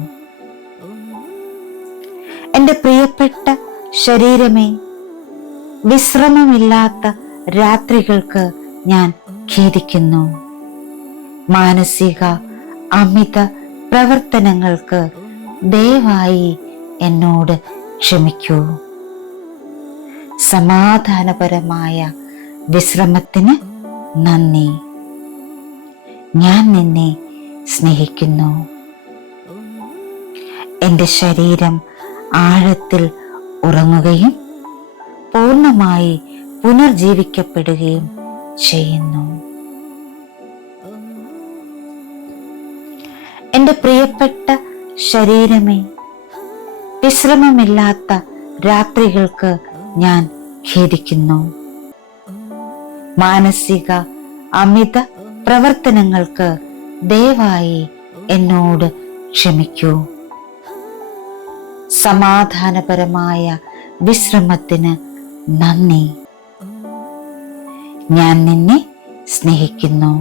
എൻ്റെ പ്രിയപ്പെട്ട ശരീരമേ, വിശ്രമമില്ലാത്ത രാത്രികൾക്ക് ഞാൻ ഖേദിക്കുന്നു. മാനസിക അമിത പ്രവർത്തനങ്ങൾക്ക് ദയവായി എന്നോട് ക്ഷമിക്കൂ. സമാധാനപരമായ വിശ്രമത്തിന് നന്ദി. ഞാൻ നിന്നെ സ്നേഹിക്കുന്നു. എൻ്റെ ശരീരം ആഴത്തിൽ ഉറങ്ങുകയും പൂർണ്ണമായി പുനർജീവിക്കപ്പെടുകയും ചെയ്യുന്നു. എൻ്റെ പ്രിയപ്പെട്ട ശരീരമേ, വിശ്രമമില്ലാത്ത രാത്രികൾക്ക് ഞാൻ ഖേദിക്കുന്നു. മാനസിക അമിത പ്രവർത്തനങ്ങൾക്ക് ദയവായി എന്നോട് ക്ഷമിക്കൂ. സമാധാനപരമായ വിശ്രമത്തിന് നന്ദി. ഞാൻ നിന്നെ സ്നേഹിക്കുന്നു.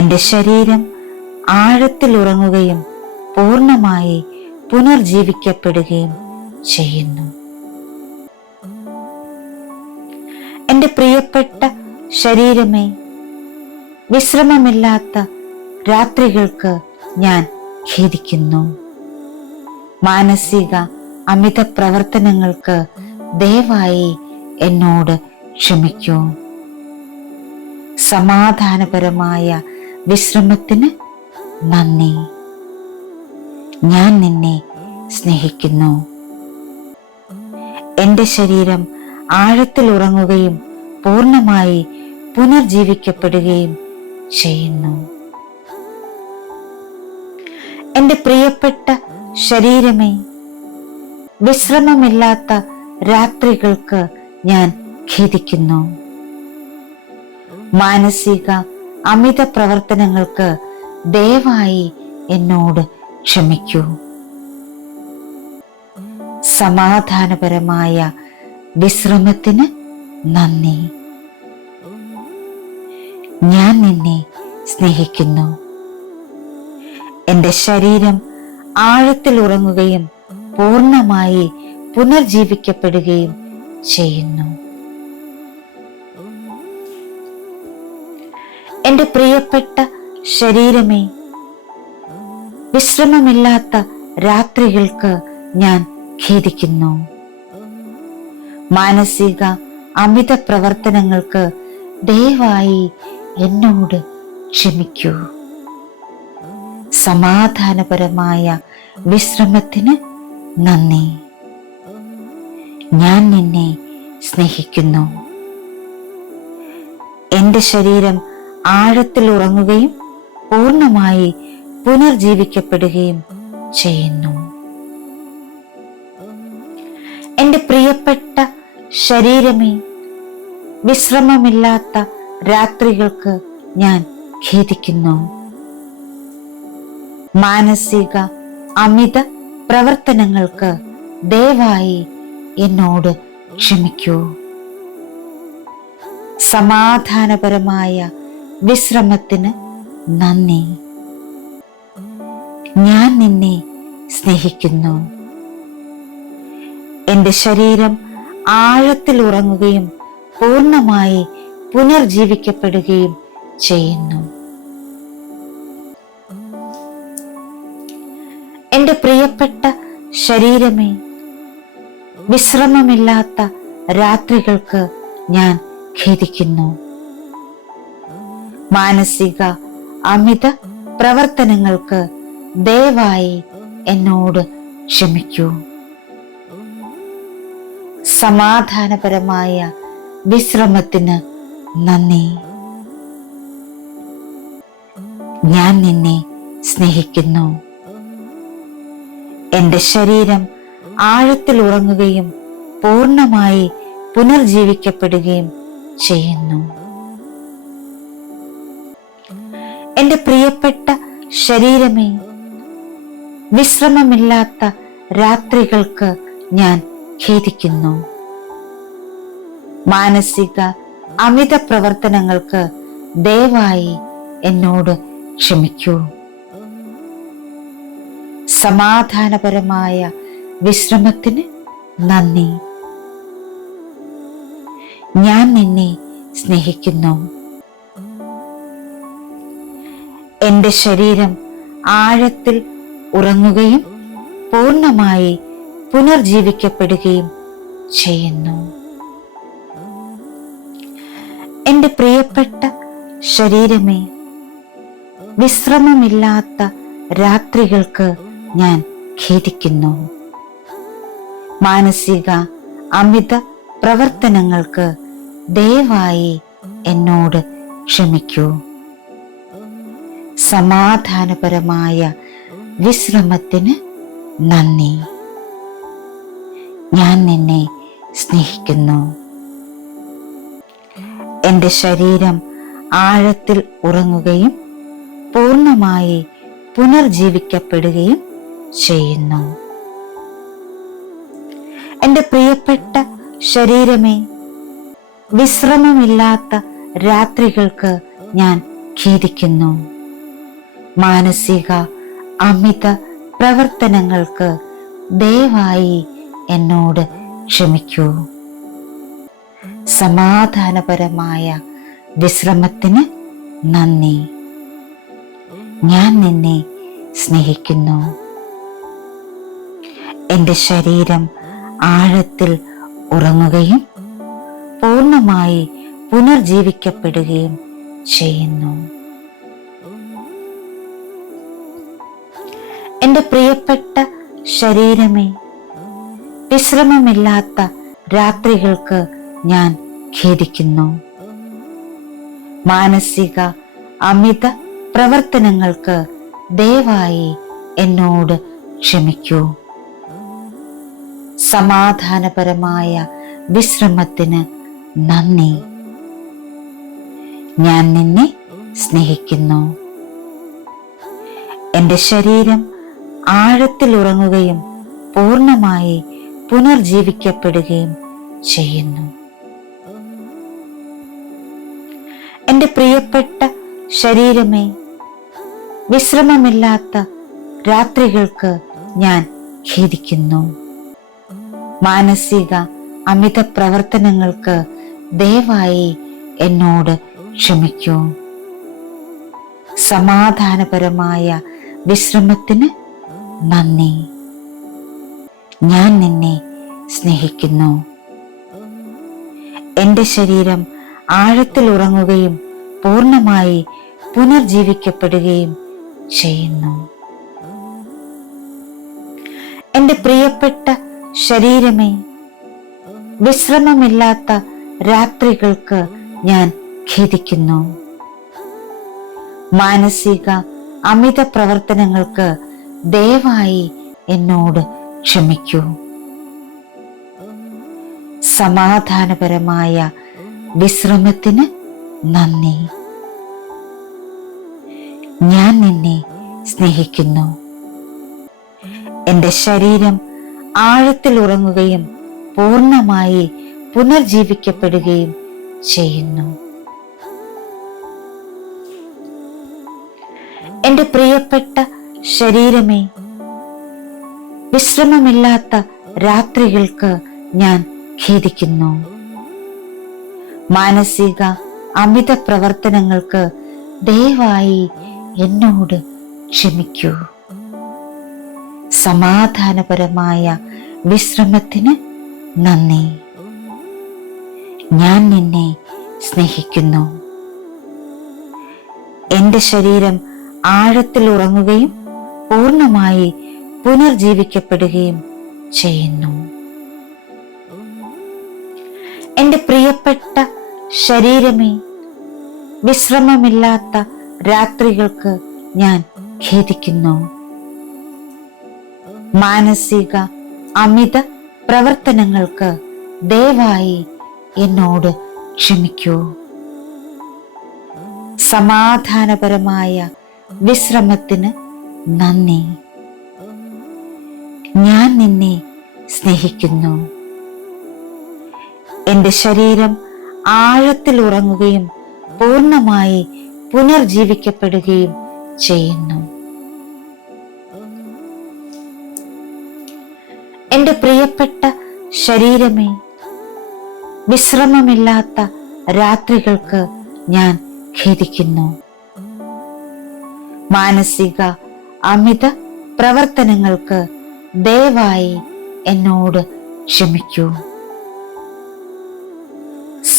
എൻ്റെ ശരീരം ആഴത്തിൽ ഉറങ്ങുകയും പൂർണ്ണമായി പുനർജീവിക്കപ്പെടുകയും ചെയ്യുന്നു. എൻ്റെ പ്രിയപ്പെട്ട ശരീരമേ, വിശ്രമമില്ലാത്ത രാത്രികൾക്ക് ഞാൻ ഖേദിക്കുന്നു. മാനസിക അമിത പ്രവർത്തനങ്ങൾക്ക് ദയവായി എന്നോട് ക്ഷമിക്കൂ. സമാധാനപരമായ വിശ്രമത്തിന് നന്ദി. ഞാൻ നിന്നെ സ്നേഹിക്കുന്നു. എൻ്റെ ശരീരം ആഴത്തിൽ ഉറങ്ങുകയും പൂർണ്ണമായി പുനർജീവിക്കപ്പെടുകയും ചെയ്യുന്നു. എൻ്റെ പ്രിയപ്പെട്ട ശരീരമേ, വിശ്രമമില്ലാത്ത രാത്രികൾക്ക് ഞാൻ ഖേദിക്കുന്നു. മാനസിക അമിത പ്രവർത്തനങ്ങൾക്ക് ദയവായി എന്നോട് ക്ഷമിക്കൂ. സമാധാനപരമായ വിശ്രമത്തിന് നന്ദി. ഞാൻ നിന്നെ സ്നേഹിക്കുന്നു. എൻ്റെ ശരീരം ആഴത്തിൽ ഉറങ്ങുകയും പൂർണ്ണമായി പുനർജീവിക്കപ്പെടുകയും ചെയ്യുന്നു. എൻ്റെ പ്രിയപ്പെട്ട ശരീരമേ, വിശ്രമമില്ലാത്ത രാത്രികൾക്ക് ഞാൻ ഖേദിക്കുന്നു. മാനസിക അമിത പ്രവർത്തനങ്ങൾക്ക് ദയവായി എന്നോട് ക്ഷമിക്കൂ. സമാധാനപരമായ വിശ്രമത്തിന് നന്ദി. ഞാൻ നിന്നെ സ്നേഹിക്കുന്നു. എൻ്റെ ശരീരം ആഴത്തിൽ ഉറങ്ങുകയും പൂർണ്ണമായി പുനർജീവിക്കപ്പെടുകയും ചെയ്യുന്നു. എൻ്റെ പ്രിയപ്പെട്ട ശരീരമേ, വിശ്രമമില്ലാത്ത രാത്രികൾക്ക് ഞാൻ ഖേദിക്കുന്നു. മാനസിക അമിത പ്രവർത്തനങ്ങൾക്ക് ദയവായി എന്നോട് ക്ഷമിക്കൂ. സമാധാനപരമായ വിശ്രമത്തിന് നന്ദി. ഞാൻ നിന്നെ സ്നേഹിക്കുന്നു. എൻ്റെ ശരീരം ആഴത്തിൽ ഉറങ്ങുകയും പൂർണ്ണമായി പുനർജീവിക്കപ്പെടുകയും ചെയ്യുന്നു. എൻ്റെ പ്രിയപ്പെട്ട ശരീരമേ, വിശ്രമമില്ലാത്ത രാത്രികൾക്ക് ഞാൻ ഖേദിക്കുന്നു. മാനസിക അമിത പ്രവർത്തനങ്ങൾക്ക് ദയവായി എന്നോട് ക്ഷമിക്കൂ. സമാധാനപരമായ വിശ്രമത്തിന് നന്ദി. ഞാൻ നിന്നെ സ്നേഹിക്കുന്നു. എൻ്റെ ശരീരം ആഴത്തിൽ ഉറങ്ങുകയും പൂർണ്ണമായി പുനർജീവിക്കപ്പെടുകയും ചെയ്യുന്നു. എൻ്റെ പ്രിയപ്പെട്ട ശരീരമേ, വിശ്രമമില്ലാത്ത രാത്രികൾക്ക് ഞാൻ ഖേദിക്കുന്നു. മാനസിക അമിത പ്രവർത്തനങ്ങൾക്ക് ദയവായി എന്നോട് ക്ഷമിക്കൂ. സമാധാനപരമായ വിശ്രമത്തിന് നന്ദി. ഞാൻ നിന്നെ സ്നേഹിക്കുന്നു. എൻ്റെ ശരീരം ആഴത്തിൽ ഉറങ്ങുകയും പൂർണ്ണമായി പുനർജീവിക്കപ്പെടുകയും ചെയ്യുന്നു. എൻ്റെ പ്രിയപ്പെട്ട ശരീരമേ, വിശ്രമമില്ലാത്ത രാത്രികൾക്ക് ഞാൻ ഖേദിക്കുന്നു. മാനസിക അമിത പ്രവർത്തനങ്ങൾക്ക് ദയവായി എന്നോട് ക്ഷമിക്കൂ. സമാധാനപരമായ വിശ്രമത്തിന് നന്ദി. ഞാൻ നിന്നെ സ്നേഹിക്കുന്നു. എൻ്റെ ശരീരം ആഴത്തിൽ ഉറങ്ങുകയും പൂർണ്ണമായി പുനർജീവിക്കപ്പെടുകയും ചെയ്യുന്നു. എൻ്റെ പ്രിയപ്പെട്ട ശരീരമേ, വിശ്രമമില്ലാത്ത രാത്രികൾക്ക് ഞാൻ ഖേദിക്കുന്നു. മാനസിക അമിത പ്രവർത്തനങ്ങൾക്ക് ദയവായി എന്നോട് ക്ഷമിക്കൂ. സമാധാനപരമായ വിശ്രമത്തിന് നന്ദി. ഞാൻ നിന്നെ സ്നേഹിക്കുന്നു. എൻ്റെ ശരീരം ആഴത്തിൽ ഉറങ്ങുകയും പൂർണ്ണമായി പുനർജീവിക്കപ്പെടുകയും ചെയ്യുന്നു. എൻ്റെ പ്രിയപ്പെട്ട ശരീരമേ, വിശ്രമമില്ലാത്ത രാത്രികൾക്ക് ഞാൻ ഖേദിക്കുന്നു. മാനസിക അമിത പ്രവർത്തനങ്ങൾക്ക് ദയവായി എന്നോട് ക്ഷമിക്കൂ. സമാധാനപരമായ വിശ്രമത്തിന് നന്ദി. ഞാൻ നിന്നെ സ്നേഹിക്കുന്നു. എൻ്റെ ശരീരം ആഴത്തിൽ ഉറങ്ങുകയും പൂർണ്ണമായി പുനർജീവിക്കപ്പെടുകയും ചെയ്യുന്നു. എൻ്റെ പ്രിയപ്പെട്ട ശരീരമേ, വിശ്രമമില്ലാത്ത രാത്രികൾക്ക് ഞാൻ ഖേദിക്കുന്നു. മാനസിക അമിത പ്രവർത്തനങ്ങൾക്ക് ദയവായി എന്നോട് ക്ഷമിക്കൂ. സമാധാനപരമായ വിശ്രമത്തിന് നന്ദി. ഞാൻ നിന്നെ സ്നേഹിക്കുന്നു. എൻ്റെ ശരീരം ആഴത്തിൽ ഉറങ്ങുകയും പൂർണ്ണമായി പുനർജീവിക്കപ്പെടുകയും ചെയ്യുന്നു. എൻ്റെ പ്രിയപ്പെട്ട ശരീരമേ, വിശ്രമമില്ലാത്ത രാത്രികൾക്ക് ഞാൻ ഖേദിക്കുന്നു. മാനസിക അമിത പ്രവർത്തനങ്ങൾക്ക് ദയവായി എന്നോട് ക്ഷമിക്കൂ. സമാധാനപരമായ വിശ്രമത്തിന് നന്ദി. ഞാൻ നിന്നെ സ്നേഹിക്കുന്നു. എൻ്റെ ശരീരം ആഴത്തിൽ ഉറങ്ങുകയും പൂർണ്ണമായി പുനർജീവിക്കപ്പെടുകയും ചെയ്യുന്നു. എൻ്റെ പ്രിയപ്പെട്ട ശരീരമേ, വിശ്രമമില്ലാത്ത രാത്രികൾക്ക് ഞാൻ ഖേദിക്കുന്നു. മാനസിക അമിത പ്രവർത്തനങ്ങൾക്ക് ദയവായി എന്നോട് ക്ഷമിക്കൂ. സമാധാനപരമായ വിശ്രമത്തിന് നന്ദി. ഞാൻ നിന്നെ സ്നേഹിക്കുന്നു. എൻ്റെ ശരീരം ആഴത്തിൽ ഉറങ്ങുകയും പൂർണ്ണമായി പുനർജീവിക്കപ്പെടുകയും ചെയ്യുന്നു. എൻ്റെ പ്രിയപ്പെട്ട ശരീരമേ, വിശ്രമമില്ലാത്ത രാത്രികൾക്ക് ഞാൻ ഖേദിക്കുന്നു. മാനസിക അമിത പ്രവർത്തനങ്ങൾക്ക് ദയവായി എന്നോട് ക്ഷമിക്കൂ. സമാധാനപരമായ വിശ്രമത്തിന് നന്ദി. ഞാൻ നിന്നെ സ്നേഹിക്കുന്നു. എൻ്റെ ശരീരം ആഴത്തിൽ ഉറങ്ങുകയും പൂർണ്ണമായി പുനർജീവിക്കപ്പെടുകയും ചെയ്യുന്നു. എൻ്റെ പ്രിയപ്പെട്ട ശരീരമേ, വിശ്രമമില്ലാത്ത രാത്രികൾക്ക് ഞാൻ ഖേദിക്കുന്നു. മാനസിക അമിത പ്രവർത്തനങ്ങൾക്ക് ദയവായി എന്നോട് ക്ഷമിക്കൂ.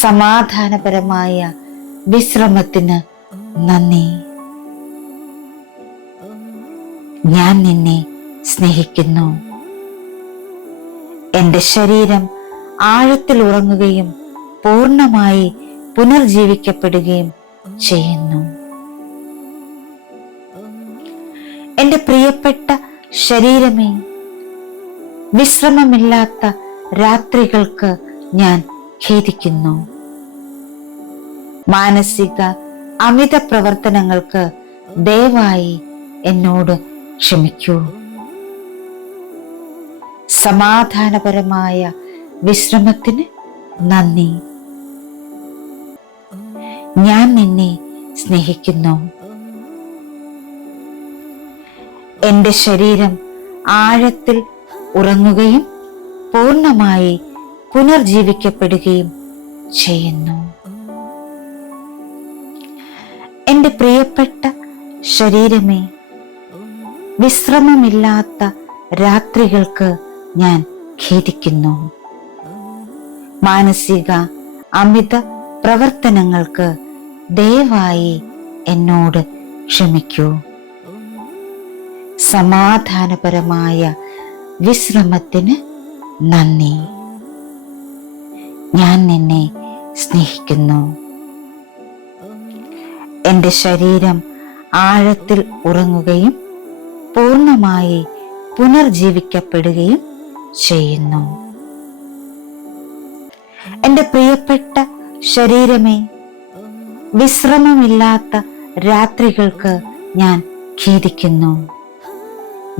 സമാധാനപരമായ വിശ്രമത്തിന് നന്ദി. ഞാൻ നിന്നെ സ്നേഹിക്കുന്നു. എൻ്റെ ശരീരം ആഴത്തിൽ ഉറങ്ങുകയും പൂർണ്ണമായി പുനർജീവിക്കപ്പെടുകയും ചെയ്യുന്നു. എൻ്റെ പ്രിയപ്പെട്ട ശരീരമേ, വിശ്രമമില്ലാത്ത രാത്രികൾക്ക് ഞാൻ ഖേദിക്കുന്നു. മാനസിക അമിത പ്രവർത്തനങ്ങൾക്ക് ദയവായി എന്നോട് ക്ഷമിക്കൂ. സമാധാനപരമായ വിശ്രമത്തിന് നന്ദി. ഞാൻ നിന്നെ സ്നേഹിക്കുന്നു. എൻ്റെ ശരീരം ആഴത്തിൽ ഉറങ്ങുകയും പൂർണ്ണമായി പുനർജീവിക്കപ്പെടുകയും ചെയ്യുന്നു. എൻ്റെ പ്രിയപ്പെട്ട ശരീരമേ, വിശ്രമമില്ലാത്ത രാത്രികൾക്ക് ഞാൻ ഖേദിക്കുന്നു. മാനസിക അമിത പ്രവർത്തനങ്ങൾക്ക് ദയവായി എന്നോട് ക്ഷമിക്കൂ. സമാധാനപരമായ വിശ്രമത്തിന് നന്ദി. ഞാൻ നിന്നെ സ്നേഹിക്കുന്നു. എൻ്റെ ശരീരം ആഴത്തിൽ ഉറങ്ങുകയും പൂർണ്ണമായി പുനർജീവിക്കപ്പെടുകയും ചെയ്യുന്നു. എൻ്റെ പ്രിയപ്പെട്ട ശരീരമേ, വിശ്രമമില്ലാത്ത രാത്രികൾക്ക് ഞാൻ ഖേദിക്കുന്നു.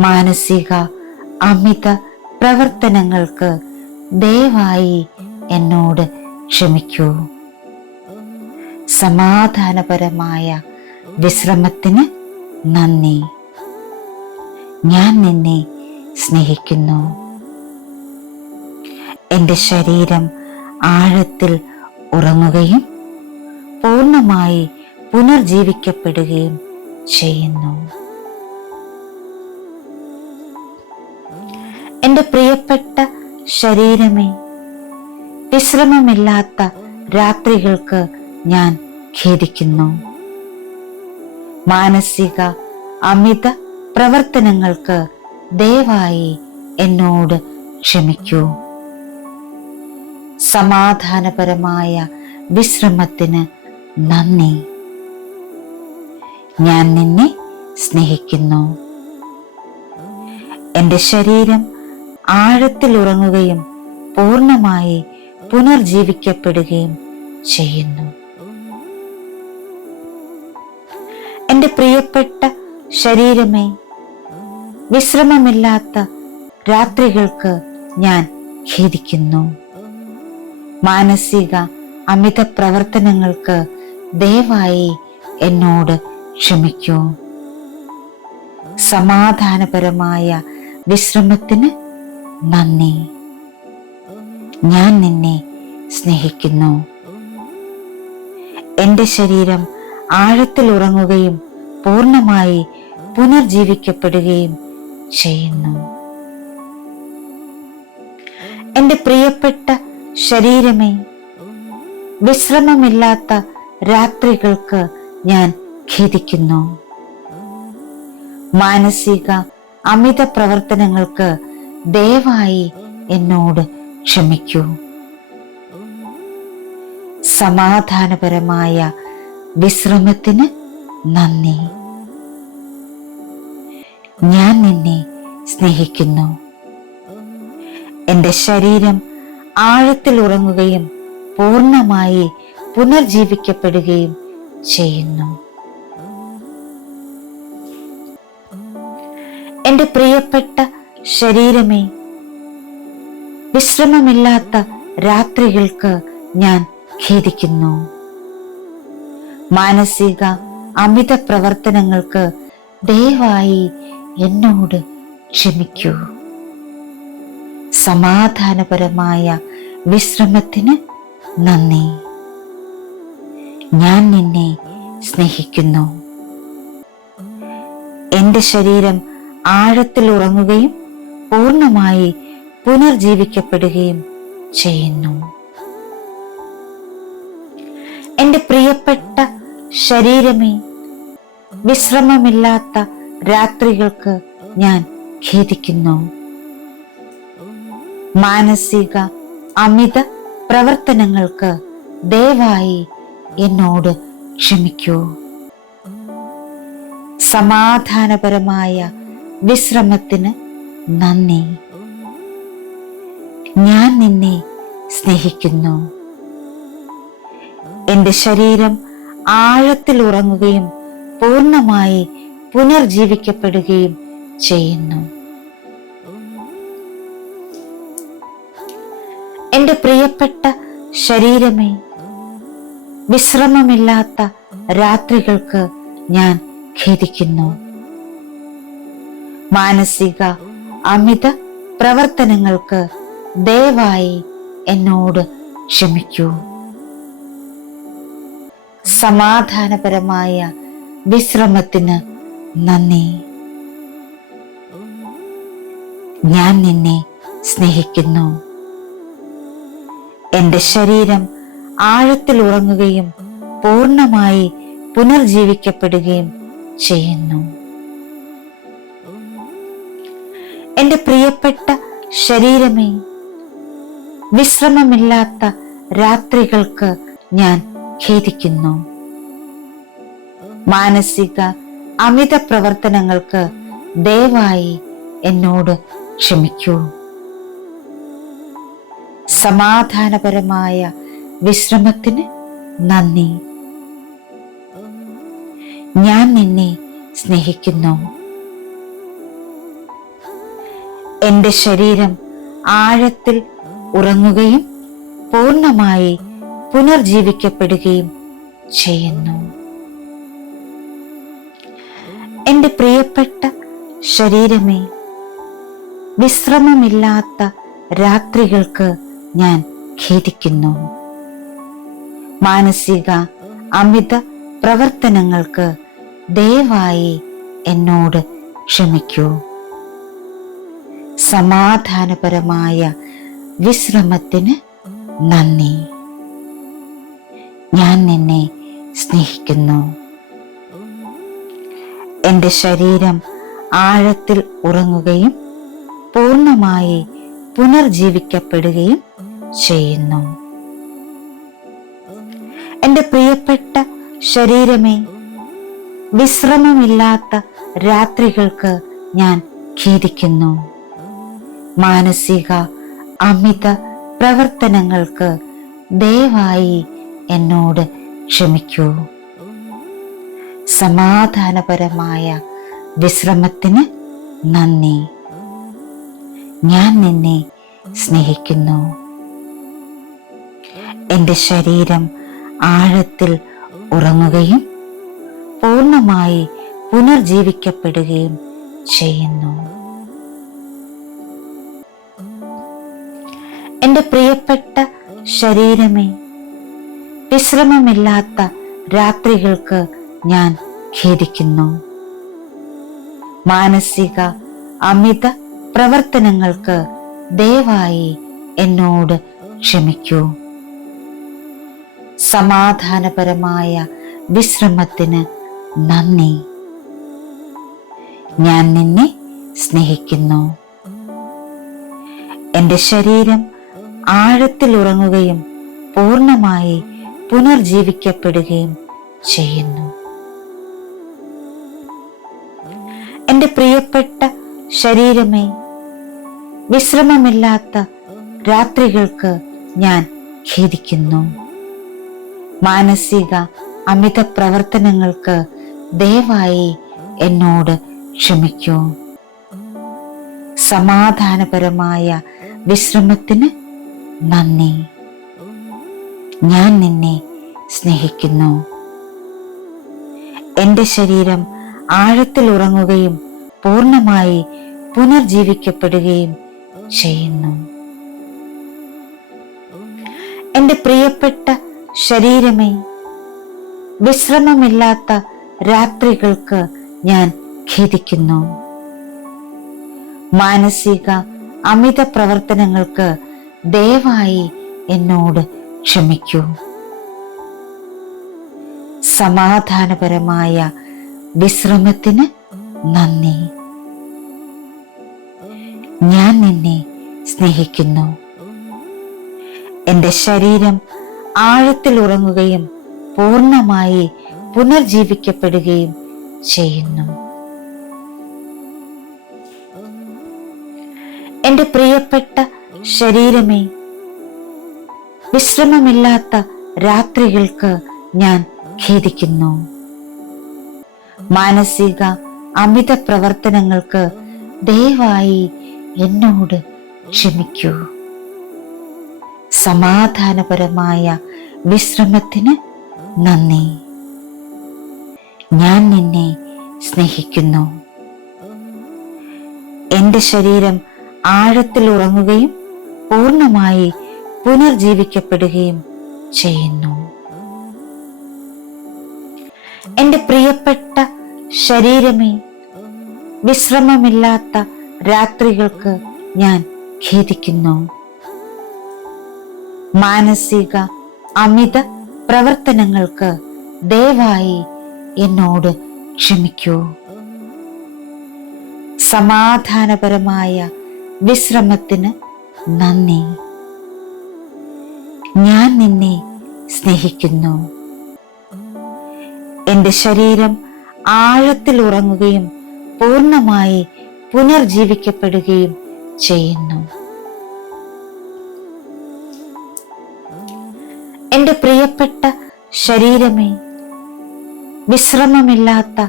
മാനസിക അമിത പ്രവർത്തനങ്ങൾക്ക് ദയവായി എന്നോട് ക്ഷമിക്കൂ. സമാധാനപരമായ വിശ്രമത്തിന് നന്ദി. ഞാൻ നിന്നെ സ്നേഹിക്കുന്നു. എൻ്റെ ശരീരം ആഴത്തിൽ ഉറങ്ങുകയും പൂർണ്ണമായി പുനർജീവിക്കപ്പെടുകയും ചെയ്യുന്നു. എൻ്റെ പ്രിയപ്പെട്ട ശരീരമേ, വിശ്രമമില്ലാത്ത രാത്രികൾക്ക് ഞാൻ ഖേദിക്കുന്നു. മാനസിക അമിത പ്രവർത്തനങ്ങൾക്ക് ദയവായി എന്നോട് ക്ഷമിക്കൂ. സമാധാനപരമായ വിശ്രമത്തിന് നന്ദി. ഞാൻ നിന്നെ സ്നേഹിക്കുന്നു. എൻ്റെ ശരീരം ആഴത്തിൽ ഉറങ്ങുകയും പൂർണ്ണമായി പുനർജീവിക്കപ്പെടുകയും ചെയ്യുന്നു. എൻ്റെ പ്രിയപ്പെട്ട ശരീരമേ, വിശ്രമമില്ലാത്ത രാത്രികൾക്ക് ഞാൻ ഖേദിക്കുന്നു. മാനസിക അമിത പ്രവർത്തനങ്ങൾക്ക് ദയവായി എന്നോട് ക്ഷമിക്കൂ. സമാധാനപരമായ വിശ്രമത്തിന് നന്ദി. ഞാൻ നിന്നെ സ്നേഹിക്കുന്നു. എൻ്റെ ശരീരം ആഴത്തിൽ ഉറങ്ങുകയും പൂർണ്ണമായി പുനർജീവിക്കപ്പെടുകയും ചെയ്യുന്നു. എൻ്റെ പ്രിയപ്പെട്ട ശരീരമേ, വിശ്രമമില്ലാത്ത രാത്രികൾക്ക് ഞാൻ ഖേദിക്കുന്നു. മാനസിക അമിത പ്രവർത്തനങ്ങൾക്ക് ദയവായി എന്നോട് ക്ഷമിക്കൂ. സമാധാനപരമായ വിശ്രമത്തിന് നന്ദി. ഞാൻ നിന്നെ സ്നേഹിക്കുന്നു. എൻ്റെ ശരീരം ആഴത്തിൽ ഉറങ്ങുകയും പൂർണ്ണമായി പുനർജീവിക്കപ്പെടുകയും ചെയ്യുന്നു. എൻ്റെ പ്രിയപ്പെട്ട ശരീരമേ, വിശ്രമമില്ലാത്ത രാത്രികൾക്ക് ഞാൻ ഖേദിക്കുന്നു. മാനസിക അമിത പ്രവർത്തനങ്ങൾക്ക് ദയവായി എന്നോട് ക്ഷമിക്കൂ. സമാധാനപരമായ വിശ്രമത്തിന് നന്ദി. ഞാൻ നിന്നെ സ്നേഹിക്കുന്നു. എൻ്റെ ശരീരം ആഴത്തിൽ ഉറങ്ങുകയും പൂർണ്ണമായി പുനർജീവിക്കപ്പെടുകയും ചെയ്യുന്നു. എൻ്റെ പ്രിയപ്പെട്ട ശരീരമേ, വിശ്രമമില്ലാത്ത രാത്രികൾക്ക് ഞാൻ ഖേദിക്കുന്നു. മാനസിക അമിത പ്രവർത്തനങ്ങൾക്ക് ദയവായി എന്നോട് ക്ഷമിക്കൂ. സമാധാനപരമായ വിശ്രമത്തിന് നന്ദി. ഞാൻ നിന്നെ സ്നേഹിക്കുന്നു. എൻ്റെ ശരീരം ആഴത്തിൽ ഉറങ്ങുകയും പൂർണ്ണമായി പുനർജീവിക്കപ്പെടുകയും ചെയ്യുന്നു. എൻ്റെ പ്രിയപ്പെട്ട ശരീരമേ, വിശ്രമമില്ലാത്ത രാത്രികൾക്ക് ഞാൻ ഖേദിക്കുന്നു. മാനസിക അമിത പ്രവർത്തനങ്ങൾക്ക് ദയവായി എന്നോട് ക്ഷമിക്കൂ. സമാധാനപരമായ വിശ്രമത്തിന് നന്ദി. ഞാൻ നിന്നെ സ്നേഹിക്കുന്നു. എൻ്റെ ശരീരം ആഴത്തിൽ ഉറങ്ങുകയും പൂർണ്ണമായി പുനർജീവിക്കപ്പെടുകയും ചെയ്യുന്നു. എൻ്റെ പ്രിയപ്പെട്ട ശരീരമേ, വിശ്രമമില്ലാത്ത രാത്രികൾക്ക് ഞാൻ ഖേദിക്കുന്നു. മാനസിക അമിത പ്രവർത്തനങ്ങൾക്ക് ദയവായി എന്നോട് ക്ഷമിക്കൂ. സമാധാനപരമായ വിശ്രമത്തിന് നന്ദി. ഞാൻ നിന്നെ സ്നേഹിക്കുന്നു. എൻ്റെ ശരീരം ആഴത്തിൽ ഉറങ്ങുകയും പൂർണ്ണമായി പുനർജീവിക്കപ്പെടുകയും ചെയ്യുന്നു. എൻ്റെ പ്രിയപ്പെട്ട ശരീരമേ, വിശ്രമമില്ലാത്ത രാത്രികൾക്ക് ഞാൻ ഖേദിക്കുന്നു. മാനസിക അമിത പ്രവർത്തനങ്ങൾക്ക് ദയവായി എന്നോട് ക്ഷമിക്കൂ. സമാധാനപരമായ വിശ്രമത്തിന് നന്ദി. ഞാൻ നിന്നെ സ്നേഹിക്കുന്നു. എൻ്റെ ശരീരം ആഴത്തിൽ ഉറങ്ങുകയും പൂർണ്ണമായി പുനർജീവിക്കപ്പെടുകയും ചെയ്യുന്നു. എൻ്റെ പ്രിയപ്പെട്ട ശരീരമേ, വിശ്രമമില്ലാത്ത രാത്രികൾക്ക് ഞാൻ ഖേദിക്കുന്നു. മാനസിക അമിത പ്രവർത്തനങ്ങൾക്ക് ദയവായി എന്നോട് ക്ഷമിക്കൂ. സമാധാനപരമായ വിശ്രമത്തിന് നന്ദി. ഞാൻ നിന്നെ സ്നേഹിക്കുന്നു. എൻ്റെ ശരീരം ആഴത്തിൽ ഉറങ്ങുകയും പൂർണ്ണമായി പുനർജീവിക്കപ്പെടുകയും ചെയ്യുന്നു. എൻ്റെ പ്രിയപ്പെട്ട ശരീരമേ, വിശ്രമമില്ലാത്ത രാത്രികൾക്ക് ഞാൻ ഖേദിക്കുന്നു. മാനസിക അമിത പ്രവർത്തനങ്ങൾക്ക് ദയവായി എന്നോട് ക്ഷമിക്കൂ. സമാധാനപരമായ വിശ്രമത്തിന് നന്ദി. ഞാൻ നിന്നെ സ്നേഹിക്കുന്നു. എൻ്റെ ശരീരം ആഴത്തിൽ ഉറങ്ങുകയും പൂർണ്ണമായി പുനർജീവിക്കപ്പെടുകയും ചെയ്യുന്നു. എൻ്റെ പ്രിയപ്പെട്ട ശരീരമേ, വിശ്രമമില്ലാത്ത രാത്രികൾക്ക് ഞാൻ ഖേദിക്കുന്നു. മാനസിക അമിത പ്രവർത്തനങ്ങൾക്ക് ദയവായി എന്നോട് ക്ഷമിക്കൂ. സമാധാനപരമായ വിശ്രമത്തിന് നന്ദി. ഞാൻ നിന്നെ സ്നേഹിക്കുന്നു. എൻ്റെ ശരീരം ആഴത്തിൽ ഉറങ്ങുകയും പൂർണ്ണമായി പുനർജീവിക്കപ്പെടുകയും ചെയ്യുന്നു. എൻ്റെ പ്രിയപ്പെട്ട ശരീരമേ, വിശ്രമമില്ലാത്ത രാത്രികൾക്ക് ഞാൻ ഖേദിക്കുന്നു. മാനസിക അമിത പ്രവർത്തനങ്ങൾക്ക് ദയവായി എന്നോട് ക്ഷമിക്കൂ. സമാധാനപരമായ വിശ്രമത്തിന് നന്ദി. ഞാൻ നിന്നെ സ്നേഹിക്കുന്നു. എൻ്റെ ശരീരം ആഴത്തിൽ ഉറങ്ങുകയും പൂർണ്ണമായി പുനർജീവിക്കപ്പെടുകയും ചെയ്യുന്നു. എൻ്റെ പ്രിയപ്പെട്ട ശരീരമേ, വിശ്രമമില്ലാത്ത രാത്രികൾക്ക് ഞാൻ ഖേദിക്കുന്നു. മാനസിക അമിത പ്രവർത്തനങ്ങൾക്ക് ദയവായി എന്നോട് ക്ഷമിക്കൂ. സമാധാനപരമായ വിശ്രമത്തിന് നന്ദി. ഞാൻ നിന്നെ സ്നേഹിക്കുന്നു. എൻ്റെ ശരീരം ആഴത്തിൽ ഉറങ്ങുകയും പൂർണ്ണമായി പുനർജീവിക്കപ്പെടുകയും ചെയ്യുന്നു. എൻ്റെ പ്രിയപ്പെട്ട ശരീരമേ, വിശ്രമമില്ലാത്ത രാത്രികൾക്ക് ഞാൻ ഖേദിക്കുന്നു. മാനസിക അമിത പ്രവർത്തനങ്ങൾക്ക് ദയവായി എന്നോട് ക്ഷമിക്കൂ. സമാധാനപരമായ വിശ്രമത്തിന് നന്ദി. ഞാൻ നിന്നെ സ്നേഹിക്കുന്നു. എൻ്റെ ശരീരം ആഴത്തിൽ ഉറങ്ങുകയും പൂർണ്ണമായി പുനർജീവിക്കപ്പെടുകയും ചെയ്യുന്നു. എൻ്റെ പ്രിയപ്പെട്ട ശരീരമേ, വിശ്രമമില്ലാത്ത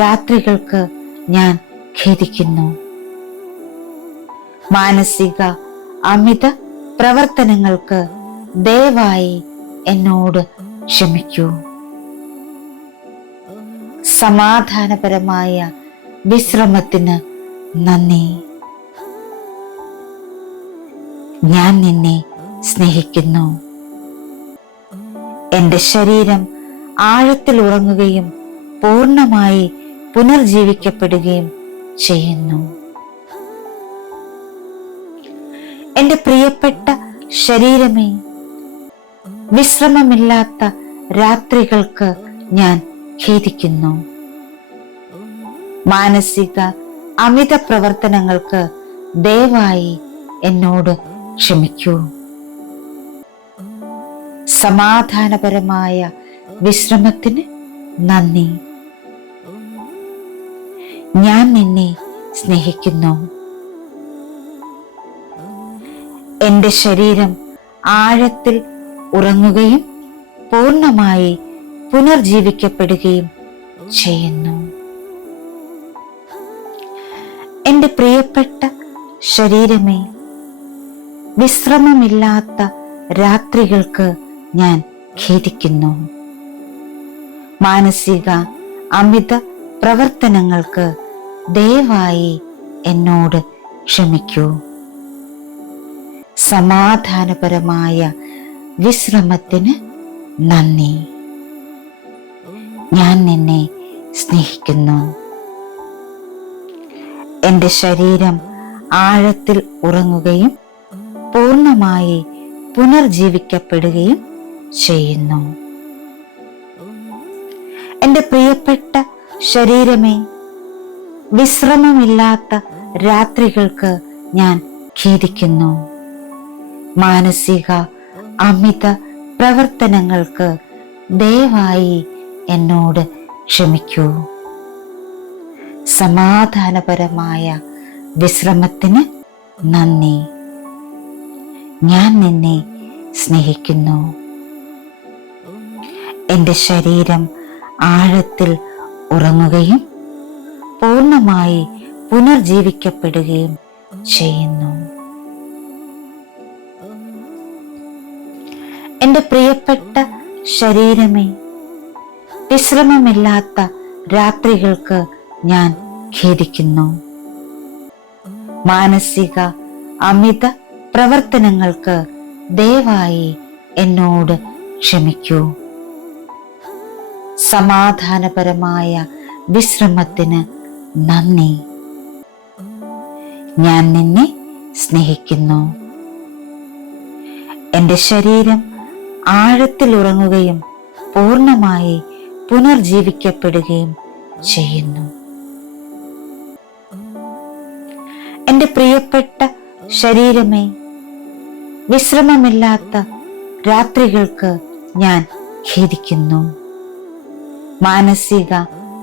രാത്രികൾക്ക് ഞാൻ ഖേദിക്കുന്നു. മാനസിക അമിത പ്രവർത്തനങ്ങൾക്ക് ദയവായി എന്നോട് ക്ഷമിക്കൂ. സമാധാനപരമായ വിശ്രമത്തിന് നന്ദി. ഞാൻ നിന്നെ സ്നേഹിക്കുന്നു. എൻ്റെ ശരീരം ആഴത്തിൽ ഉറങ്ങുകയും പൂർണ്ണമായി പുനർജീവിക്കപ്പെടുകയും ചെയ്യുന്നു. എൻ്റെ പ്രിയപ്പെട്ട ശരീരമേ, വിശ്രമമില്ലാത്ത രാത്രികൾക്ക് ഞാൻ ഖേദിക്കുന്നു. മാനസിക അമിത പ്രവർത്തനങ്ങൾക്ക് ദയവായി എന്നോട് ക്ഷമിക്കൂ. സമാധാനപരമായ വിശ്രമത്തിന് നന്ദി. ഞാൻ നിന്നെ സ്നേഹിക്കുന്നു. എൻ്റെ ശരീരം ആഴത്തിൽ ഉറങ്ങുകയും പൂർണ്ണമായി പുനർജീവിക്കപ്പെടുകയും ചെയ്യുന്നു. എൻ്റെ പ്രിയപ്പെട്ട ശരീരമേ, വിശ്രമമില്ലാത്ത രാത്രികൾക്ക് ഞാൻ ഖേദിക്കുന്നു. മാനസിക അമിത പ്രവർത്തനങ്ങൾക്ക് ദയവായി എന്നോട് ക്ഷമിക്കൂ. സമാധാനപരമായ വിശ്രമത്തിന് നന്ദി. ഞാൻ നിന്നെ സ്നേഹിക്കുന്നു. എൻ്റെ ശരീരം ആഴത്തിൽ ഉറങ്ങുകയും പൂർണ്ണമായി പുനർജീവിക്കപ്പെടുകയും ചെയ്യുന്നു. എൻ്റെ പ്രിയപ്പെട്ട ശരീരമേ, വിശ്രമമില്ലാത്ത രാത്രികൾക്ക് ഞാൻ ഖേദിക്കുന്നു. മാനസിക അമിത പ്രവർത്തനങ്ങൾക്ക് ദയവായി എന്നോട് ക്ഷമിക്കൂ. സമാധാനപരമായ വിശ്രമത്തിന് നന്ദി. ഞാൻ നിന്നെ സ്നേഹിക്കുന്നു. എൻ്റെ ശരീരം ആഴത്തിൽ ഉറങ്ങുകയും പൂർണ്ണമായി പുനർജീവിക്കപ്പെടുകയും ചെയ്യുന്നു. എൻ്റെ പ്രിയപ്പെട്ട ശരീരമേ, വിശ്രമമില്ലാത്ത രാത്രികൾക്ക് ഞാൻ ഖേദിക്കുന്നു. മാനസിക അമിത പ്രവർത്തനങ്ങൾക്ക് ദയവായി എന്നോട് ക്ഷമിക്കൂ. സമാധാനപരമായ വിശ്രമത്തിന് നന്ദി. ഞാൻ നിന്നെ സ്നേഹിക്കുന്നു. എൻ്റെ ശരീരം ആഴത്തിൽ ഉറങ്ങുകയും പൂർണ്ണമായി പുനർജീവിക്കപ്പെടുകയും ചെയ്യുന്നു. എൻ്റെ പ്രിയപ്പെട്ട ശരീരമേ, വിശ്രമമില്ലാത്ത രാത്രികൾക്ക് ഞാൻ ഖേദിക്കുന്നു. മാനസിക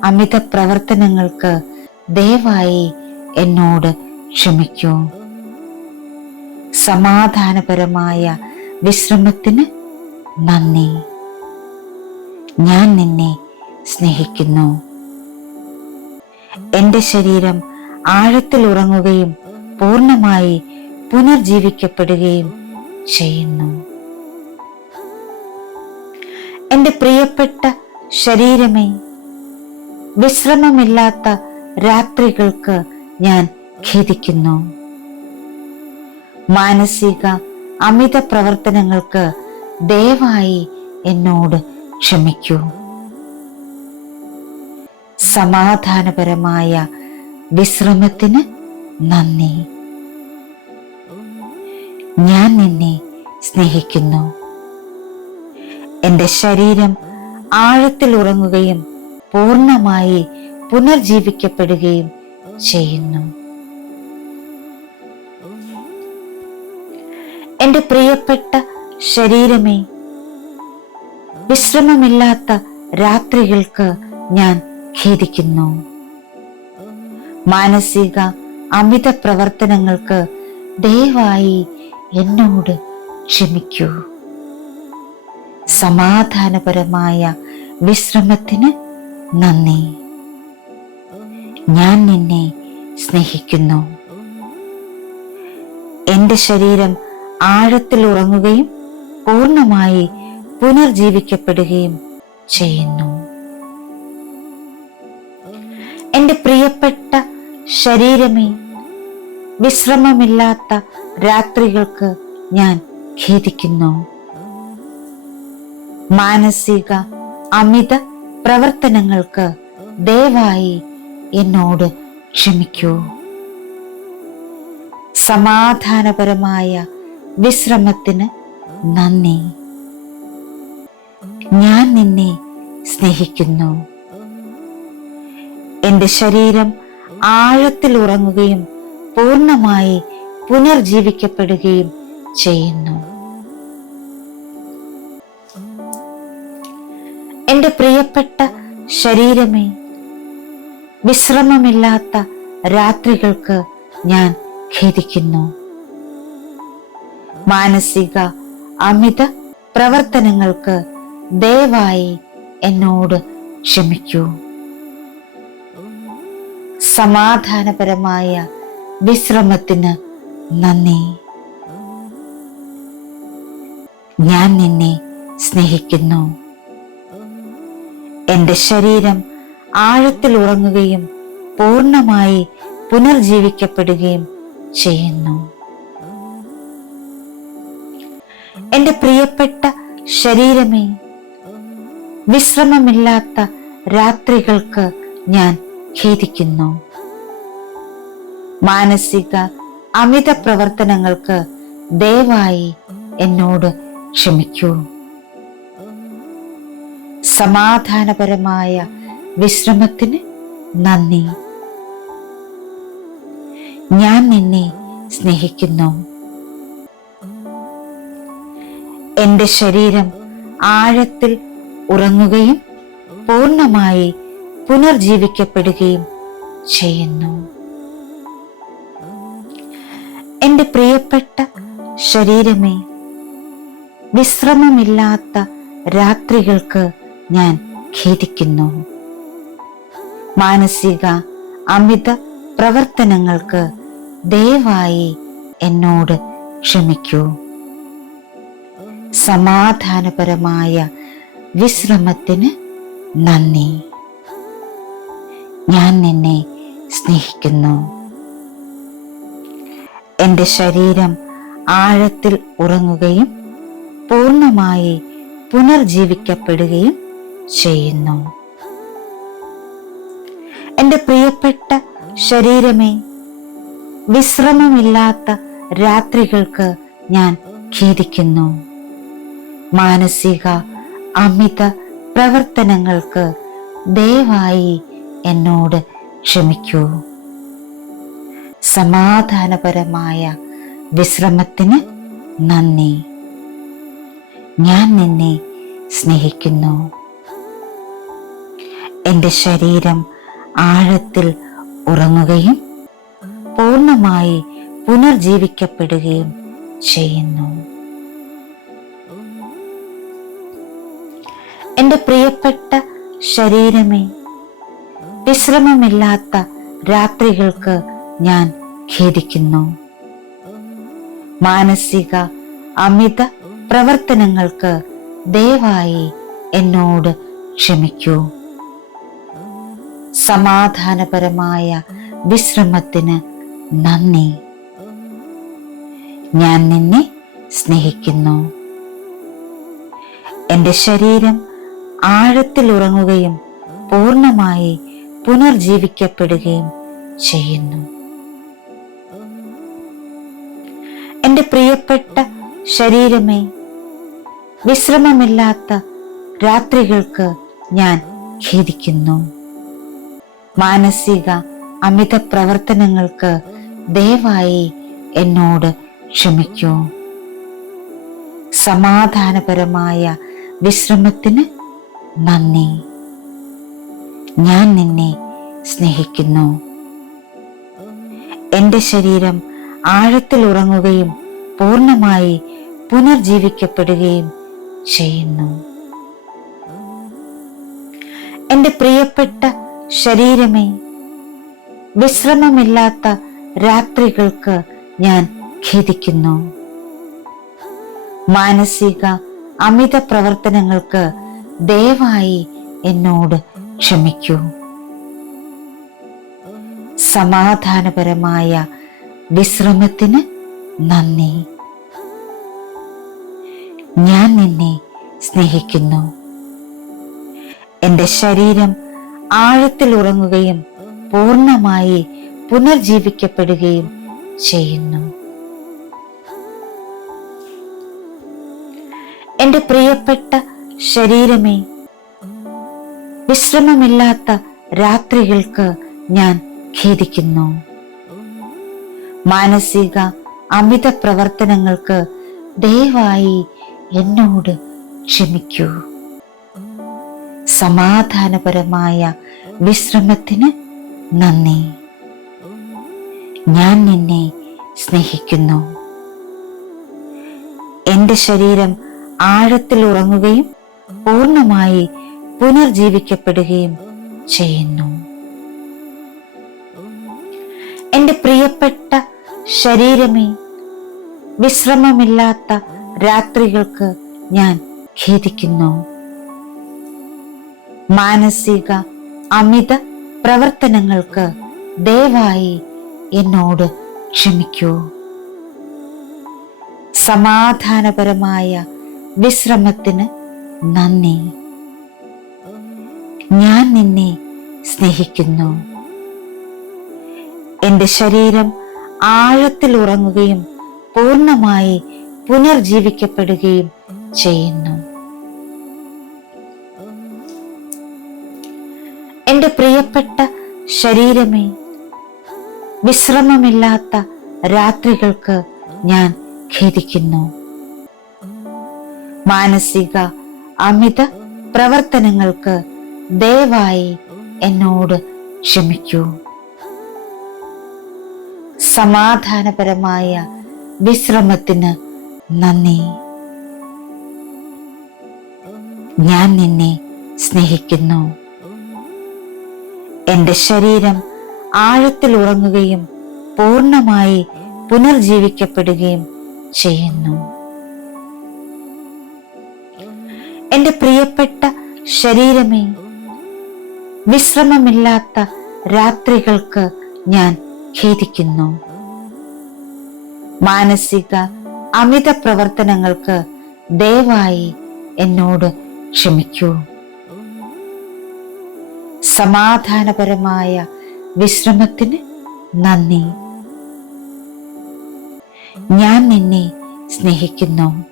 അമിത പ്രവർത്തനങ്ങൾക്ക് ദയവായി എന്നോട് ക്ഷമിക്കൂ. സമാധാനപരമായ വിശ്രമത്തിന് നന്ദി. ഞാൻ നിന്നെ സ്നേഹിക്കുന്നു. എൻ്റെ ശരീരം ആഴത്തിൽ ഉറങ്ങുകയും പൂർണ്ണമായി പുനർജീവിക്കപ്പെടുകയും ചെയ്യുന്നു. എൻ്റെ പ്രിയപ്പെട്ട ശരീരമേ, വിശ്രമമില്ലാത്ത രാത്രികൾക്ക് ഞാൻ ഖേദിക്കുന്നു. മാനസിക അമിത പ്രവർത്തനങ്ങൾക്ക് ദയവായി എന്നോട് ക്ഷമിക്കൂ. സമാധാനപരമായ വിശ്രമത്തിന് നന്ദി. ഞാൻ നിന്നെ സ്നേഹിക്കുന്നു. എൻ്റെ ശരീരം ആഴത്തിൽ ഉറങ്ങുകയും പൂർണ്ണമായി പുനർജീവിക്കപ്പെടുകയും ചെയ്യുന്നു. എൻ്റെ പ്രിയപ്പെട്ട ശരീരമേ, വിശ്രമമില്ലാത്ത രാത്രികൾക്ക് ഞാൻ ഖേദിക്കുന്നു. മാനസിക അമിത പ്രവർത്തനങ്ങൾക്ക് ദയവായി എന്നോട് ക്ഷമിക്കൂ. സമാധാനപരമായ വിശ്രമത്തിന് നന്ദി. ഞാൻ നിന്നെ സ്നേഹിക്കുന്നു. എൻ്റെ ശരീരം ആഴത്തിൽ ഉറങ്ങുകയും പൂർണ്ണമായി പുനർജീവിക്കപ്പെടുകയും ചെയ്യുന്നു. എൻ്റെ പ്രിയപ്പെട്ട ശരീരമേ, വിശ്രമമില്ലാത്ത രാത്രികൾക്ക് ഞാൻ ഖേദിക്കുന്നു. മാനസിക അമിത പ്രവർത്തനങ്ങൾക്ക് ദയവായി എന്നോട് ക്ഷമിക്കൂ. സമാധാനപരമായ വിശ്രമത്തിന് നന്ദി. ഞാൻ നിന്നെ സ്നേഹിക്കുന്നു. എൻ്റെ ശരീരം ആഴത്തിൽ ഉറങ്ങുകയും പൂർണ്ണമായി പുനർജീവിക്കപ്പെടുകയും ചെയ്യുന്നു. എന്റെ പ്രിയപ്പെട്ട ശരീരമേ, വിശ്രമമില്ലാത്ത രാത്രികൾക്ക് ഞാൻ ഖേദിക്കുന്നു. മാനസിക അമിത പ്രവർത്തനങ്ങൾക്ക് ദയവായി എന്നോട് ക്ഷമിക്കൂ. സമാധാനപരമായ വിശ്രമത്തിന് നന്ദി. ഞാൻ നിന്നെ സ്നേഹിക്കുന്നു. എന്റെ ശരീരം ആഴത്തിൽ ഉറങ്ങുകയും പൂർണ്ണമായി പുനർജീവിക്കപ്പെടുകയും ചെയ്യുന്നു. എന്റെ പ്രിയപ്പെട്ട ശരീരമേ, വിശ്രമമില്ലാത്ത രാത്രികൾക്ക് ഞാൻ ഖേദിക്കുന്നു. മാനസിക അമിത പ്രവർത്തനങ്ങൾക്ക് ദയവായി എന്നോട് ക്ഷമിക്കൂ. സമാധാനപരമായ വിശ്രമത്തിന് നന്ദി. ഞാൻ നിന്നെ സ്നേഹിക്കുന്നു. എന്റെ ശരീരം ആഴത്തിൽ ഉറങ്ങുകയും പൂർണ്ണമായി പുനർജീവിക്കപ്പെടുകയും ചെയ്യുന്നു. എന്റെ പ്രിയപ്പെട്ട ശരീരമേ, വിശ്രമമില്ലാത്ത രാത്രികൾക്ക് ഞാൻ ഖേദിക്കുന്നു. മാനസിക അമിത പ്രവർത്തനങ്ങൾക്ക് ദയവായി എന്നോട് ക്ഷമിക്കൂ. സമാധാനപരമായ വിശ്രമത്തിന് നന്ദി. ഞാൻ നിന്നെ സ്നേഹിക്കുന്നു. എന്റെ ശരീരം ആഴത്തിൽ ഉറങ്ങുകയും പൂർണ്ണമായി പുനർജീവിക്കപ്പെടുകയും ചെയ്യുന്നു. എന്റെ പ്രിയപ്പെട്ട ശരീരമേ, വിശ്രമമില്ലാത്ത രാത്രികൾക്ക് ഞാൻ ഖേദിക്കുന്നു. മാനസിക അമിത പ്രവർത്തനങ്ങൾക്ക് ദയവായി എന്നോട് ക്ഷമിക്കൂ. സമാധാനപരമായ വിശ്രമത്തിന് നന്ദി. ഞാൻ നിന്നെ സ്നേഹിക്കുന്നു. എന്റെ ശരീരം ആഴത്തിൽ ഉറങ്ങുകയും പൂർണ്ണമായി പുനർജീവിക്കപ്പെടുകയും ചെയ്യുന്നു. എന്റെ പ്രിയപ്പെട്ട ശരീരമേ, വിശ്രമമില്ലാത്ത രാത്രികൾക്ക് ഞാൻ ഖേദിക്കുന്നു. മാനസിക അമിത പ്രവർത്തനങ്ങൾക്ക് ദയവായി എന്നോട് ക്ഷമിക്കൂ. സമാധാനപരമായ വിശ്രമത്തിന് നന്ദി. ഞാൻ നിന്നെ സ്നേഹിക്കുന്നു. എന്റെ ശരീരം ആഴത്തിൽ ഉറങ്ങുകയും പൂർണ്ണമായി പുനർജീവിക്കപ്പെടുകയും ചെയ്യുന്നു. എന്റെ പ്രിയപ്പെട്ട ശരീരമേ, വിശ്രമമില്ലാത്ത രാത്രികൾക്ക് ഞാൻ ഖേദിക്കുന്നു. മാനസിക അമിത പ്രവർത്തനങ്ങൾക്ക് ദയവായി എന്നോട് ക്ഷമിക്കൂ. സമാധാനപരമായ വിശ്രമത്തിന് നന്ദി. ഞാൻ നിന്നെ സ്നേഹിക്കുന്നു. എന്റെ ശരീരം ആഴത്തിൽ ഉറങ്ങുകയും പൂർണ്ണമായി പുനർജീവിക്കപ്പെടുകയും ചെയ്യുന്നു. എന്റെ പ്രിയപ്പെട്ട ശരീരമേ, വിശ്രമമില്ലാത്ത രാത്രികൾക്ക് ഞാൻ ഖേദിക്കുന്നു. മാനസിക അമിത പ്രവർത്തനങ്ങൾക്ക് ദയവായി എന്നോട് ക്ഷമിക്കൂ. സമാധാനപരമായ വിശ്രമത്തിന് നന്ദി. ഞാൻ നിന്നെ സ്നേഹിക്കുന്നു. എന്റെ ശരീരം ആഴത്തിൽ ഉറങ്ങുകയും പൂർണ്ണമായി പുനർജീവിക്കപ്പെടുകയും ചെയ്യുന്നു. എന്റെ പ്രിയപ്പെട്ട ശരീരമേ, വിശ്രമമില്ലാത്ത രാത്രികൾക്ക് ഞാൻ ഖേദിക്കുന്നു. മാനസിക അമിത പ്രവർത്തനങ്ങൾക്ക് ദയവായി എന്നോട് ക്ഷമിക്കൂ. സമാധാനപരമായ വിശ്രമത്തിന് നന്ദി. ഞാൻ നിന്നെ സ്നേഹിക്കുന്നു. എന്റെ ശരീരം ആഴത്തിൽ ഉറങ്ങുകയും പൂർണ്ണമായി പുനർജീവിക്കപ്പെടുകയും ചെയ്യുന്നു. എന്റെ പ്രിയപ്പെട്ട ശരീരമേ, വിശ്രമമില്ലാത്ത രാത്രികൾക്ക് ഞാൻ ഖേദിക്കുന്നു. മാനസിക അമിത പ്രവർത്തനങ്ങൾക്ക് ദയവായി എന്നോട് ക്ഷമിക്കൂ. സമാധാനപരമായ വിശ്രമത്തിന് നന്ദി. ഞാൻ നിന്നെ സ്നേഹിക്കുന്നു. എന്റെ ശരീരം ആഴത്തിൽ ഉറങ്ങുകയും പൂർണ്ണമായി പുനർജീവിക്കപ്പെടുകയും ചെയ്യുന്നു. എന്റെ പ്രിയപ്പെട്ട ശരീരമേ, വിശ്രമമില്ലാത്ത രാത്രികൾക്ക് ഞാൻ ഖേദിക്കുന്നു. മാനസിക അമിത പ്രവർത്തനങ്ങൾക്ക് ദയവായി എന്നോട് ക്ഷമിക്കൂ. സമാധാനപരമായ വിശ്രമത്തിന് നന്ദി. ഞാൻ നിന്നെ സ്നേഹിക്കുന്നു. എന്റെ ശരീരം ആഴത്തിൽ ഉറങ്ങുകയും പൂർണ്ണമായി പുനർജീവിക്കപ്പെടുകയും ചെയ്യുന്നു. എന്റെ പ്രിയപ്പെട്ട ശരീരമേ, വിശ്രമമില്ലാത്ത രാത്രികൾക്ക് ഞാൻ ഖേദിക്കുന്നു. മാനസിക അമിത പ്രവർത്തനങ്ങൾക്ക് ദയവായി എന്നോട് ക്ഷമിക്കൂ. സമാധാനപരമായ വിശ്രമത്തിന് നന്ദി. ഞാൻ നിന്നെ സ്നേഹിക്കുന്നു.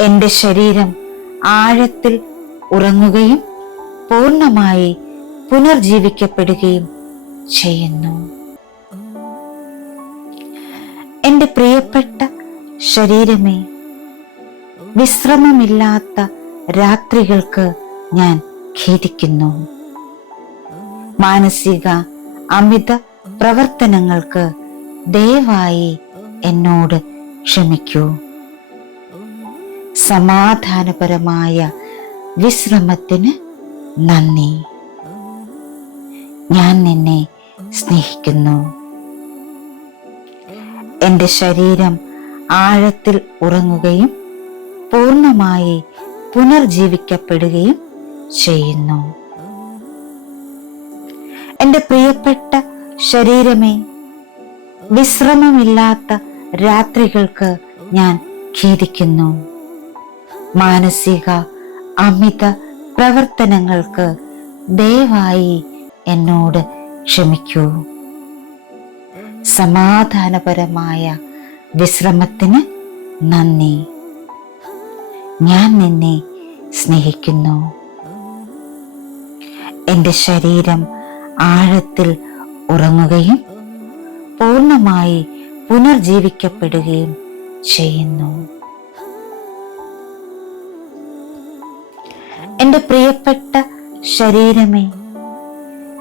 എന്റെ ശരീരം ആഴത്തിൽ ഉറങ്ങുകയും പൂർണ്ണമായി പുനർജീവിക്കപ്പെടുകയും ചെയ്യുന്നു. എന്റെ പ്രിയപ്പെട്ട ശരീരമേ, വിശ്രമമില്ലാത്ത രാത്രികൾക്ക് ഞാൻ ഖേദിക്കുന്നു. മാനസിക അമിത പ്രവർത്തനങ്ങൾക്ക് ദയവായി എന്നോട് ക്ഷമിക്കൂ. സമാധാനപരമായ വിശ്രമത്തിന് നന്ദി. ഞാൻ നിന്നെ സ്നേഹിക്കുന്നു. എന്റെ ശരീരം ആഴത്തിൽ ഉറങ്ങുകയും പൂർണ്ണമായി പുനർജീവിക്കപ്പെടുകയും ചെയ്യുന്നു. എന്റെ പ്രിയപ്പെട്ട ശരീരമേ, വിശ്രമമില്ലാത്ത രാത്രികൾക്ക് ഞാൻ ഖേദിക്കുന്നു. മാനസിക അമിത പ്രവർത്തനങ്ങൾക്ക് ദയവായി എന്നോട് ക്ഷമിക്കൂ. സമാധാനപരമായ വിശ്രമത്തിന് നന്ദി. ഞാൻ നിന്നെ സ്നേഹിക്കുന്നു. എന്റെ ശരീരം ആഴത്തിൽ ഉറങ്ങുകയും പൂർണ്ണമായി പുനർജീവിക്കപ്പെടുകയും ചെയ്യുന്നു. എന്റെ പ്രിയപ്പെട്ട ശരീരമേ,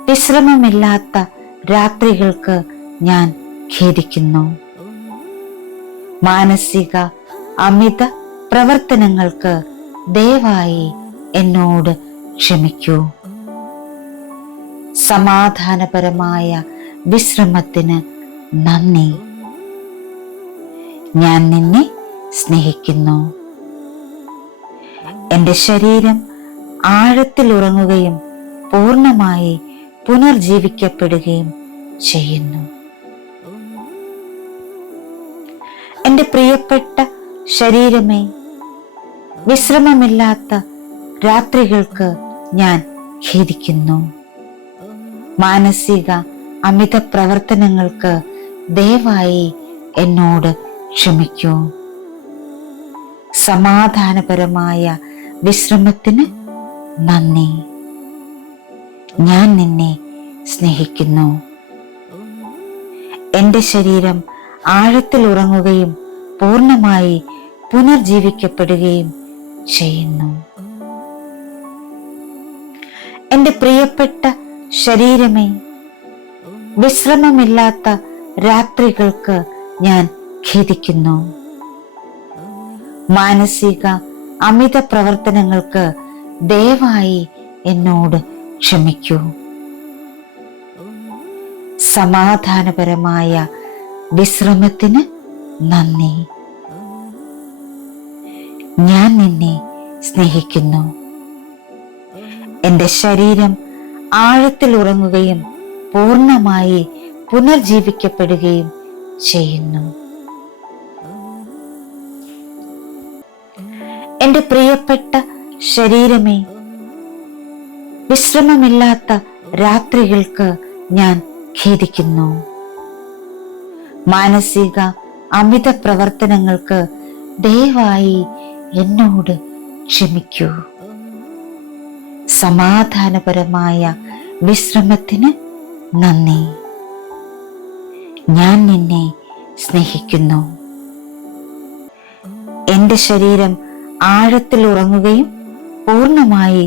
വിശ്രമമില്ലാത്ത രാത്രികൾക്ക് ഞാൻ ഖേദിക്കുന്നു. മാനസിക അമിത പ്രവർത്തനങ്ങൾക്ക് ദയവായി എന്നോട് ക്ഷമിക്കൂ. സമാധാനപരമായ വിശ്രമത്തിന് നന്ദി. ഞാൻ നിന്നെ സ്നേഹിക്കുന്നു. എന്റെ ശരീരം ആഴത്തിൽ ഉറങ്ങുകയും പൂർണ്ണമായി പുനർജീവിക്കപ്പെടുകയും ചെയ്യുന്നു. എന്റെ പ്രിയപ്പെട്ട ശരീരമേ, വിശ്രമമില്ലാത്ത രാത്രികൾക്ക് ഞാൻ ഖേദിക്കുന്നു. മാനസിക അമിത പ്രവർത്തനങ്ങൾക്ക് ദയവായി എന്നോട് ക്ഷമിക്കൂ. സമാധാനപരമായ വിശ്രമത്തിന് നന്ദി. ഞാൻ നിന്നെ സ്നേഹിക്കുന്നു. എൻ്റെ ശരീരം ആഴത്തിൽ ഉറങ്ങുകയും പൂർണ്ണമായി പുനർജീവിക്കപ്പെടുകയും ചെയ്യുന്നു. എൻ്റെ പ്രിയപ്പെട്ട ശരീരമേ, വിശ്രമമില്ലാത്ത രാത്രികൾക്ക് ഞാൻ ഖേദിക്കുന്നു. മാനസിക അമിത പ്രവർത്തനങ്ങൾക്ക് ദയവായി എന്നോട് ക്ഷമിക്കൂ. സമാധാനപരമായ വിശ്രമത്തിന് നന്ദി. ഞാൻ നിന്നെ സ്നേഹിക്കുന്നു. എൻ്റെ ശരീരം ആഴത്തിൽ ഉറങ്ങുകയും പൂർണ്ണമായി പുനർജീവിക്കപ്പെടുകയും ചെയ്യുന്നു. എൻ്റെ പ്രിയപ്പെട്ട ശരീരമേ, വിശ്രമമില്ലാത്ത രാത്രികൾക്ക് ഞാൻ ഖേദിക്കുന്നു. മാനസിക അമിത പ്രവർത്തനങ്ങൾക്ക് ദയവായി എന്നോട് ക്ഷമിക്കൂ. സമാധാനപരമായ വിശ്രമത്തിന് നന്ദി. ഞാൻ നിന്നെ സ്നേഹിക്കുന്നു. എൻ്റെ ശരീരം ആഴത്തിൽ ഉറങ്ങുകയും പൂർണ്ണമായി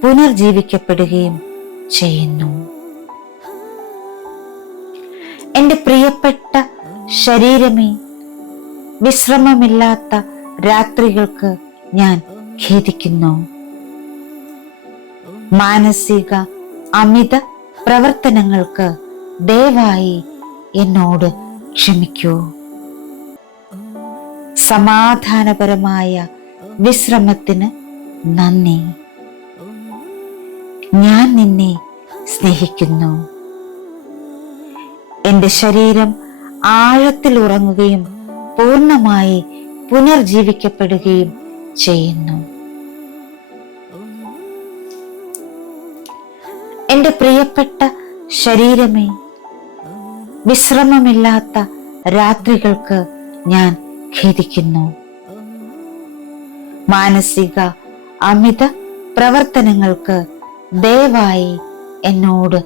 പുനർജീവിക്കപ്പെടുകയും ചെയ്യുന്നു. എൻ്റെ പ്രിയപ്പെട്ട ശരീരമേ, വിശ്രമമില്ലാത്ത രാത്രികൾക്ക് ഞാൻ ഖേദിക്കുന്നു. മാനസിക അമിത പ്രവർത്തനങ്ങൾക്ക് ദയവായി എന്നോട് ക്ഷമിക്കൂ. സമാധാനപരമായ വിശ്രമത്തിന് നന്ദി. ഞാൻ നിന്നെ സ്നേഹിക്കുന്നു. എൻ്റെ ശരീരം ആഴത്തിൽ ഉറങ്ങുകയും പൂർണ്ണമായി പുനർജീവിക്കപ്പെടുകയും ചെയ്യുന്നു. എൻ്റെ പ്രിയപ്പെട്ട ശരീരമേ, വിശ്രമമില്ലാത്ത രാത്രികൾക്ക് ഞാൻ ഖേദിക്കുന്നു. മാനസിക അമിത പ്രവർത്തനങ്ങൾക്ക് ദയവായി എന്നോട്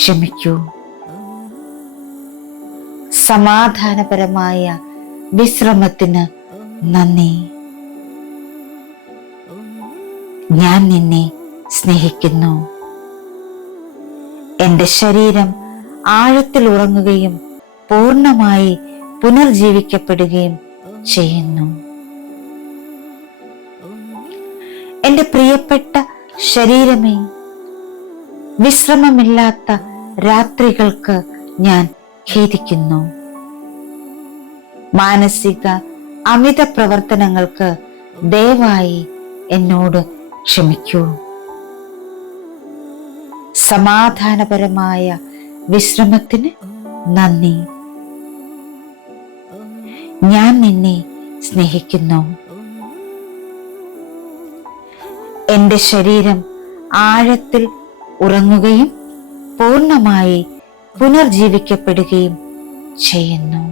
ക്ഷമിക്കൂ. സമാധാനപരമായ വിശ്രമത്തിന് നന്ദി. ഞാൻ നിന്നെ സ്നേഹിക്കുന്നു. എൻ്റെ ശരീരം ആഴത്തിൽ ഉറങ്ങുകയും പൂർണ്ണമായി പുനർജീവിക്കപ്പെടുകയും ചെയ്യുന്നു. എൻ്റെ പ്രിയപ്പെട്ട ശരീരമേ, വിശ്രമമില്ലാത്ത രാത്രികൾക്ക് ഞാൻ ഖേദിക്കുന്നു. മാനസിക അമിത പ്രവർത്തനങ്ങൾക്ക് ദയവായി എന്നോട് ക്ഷമിക്കൂ. സമാധാനപരമായ വിശ്രമത്തിന് നന്ദി. ഞാൻ നിന്നെ സ്നേഹിക്കുന്നു. എൻ്റെ ശരീരം ആഴത്തിൽ ഉറങ്ങുകയും പൂർണ്ണമായി പുനർജീവിക്കപ്പെടുകയും ചെയ്യുന്നു.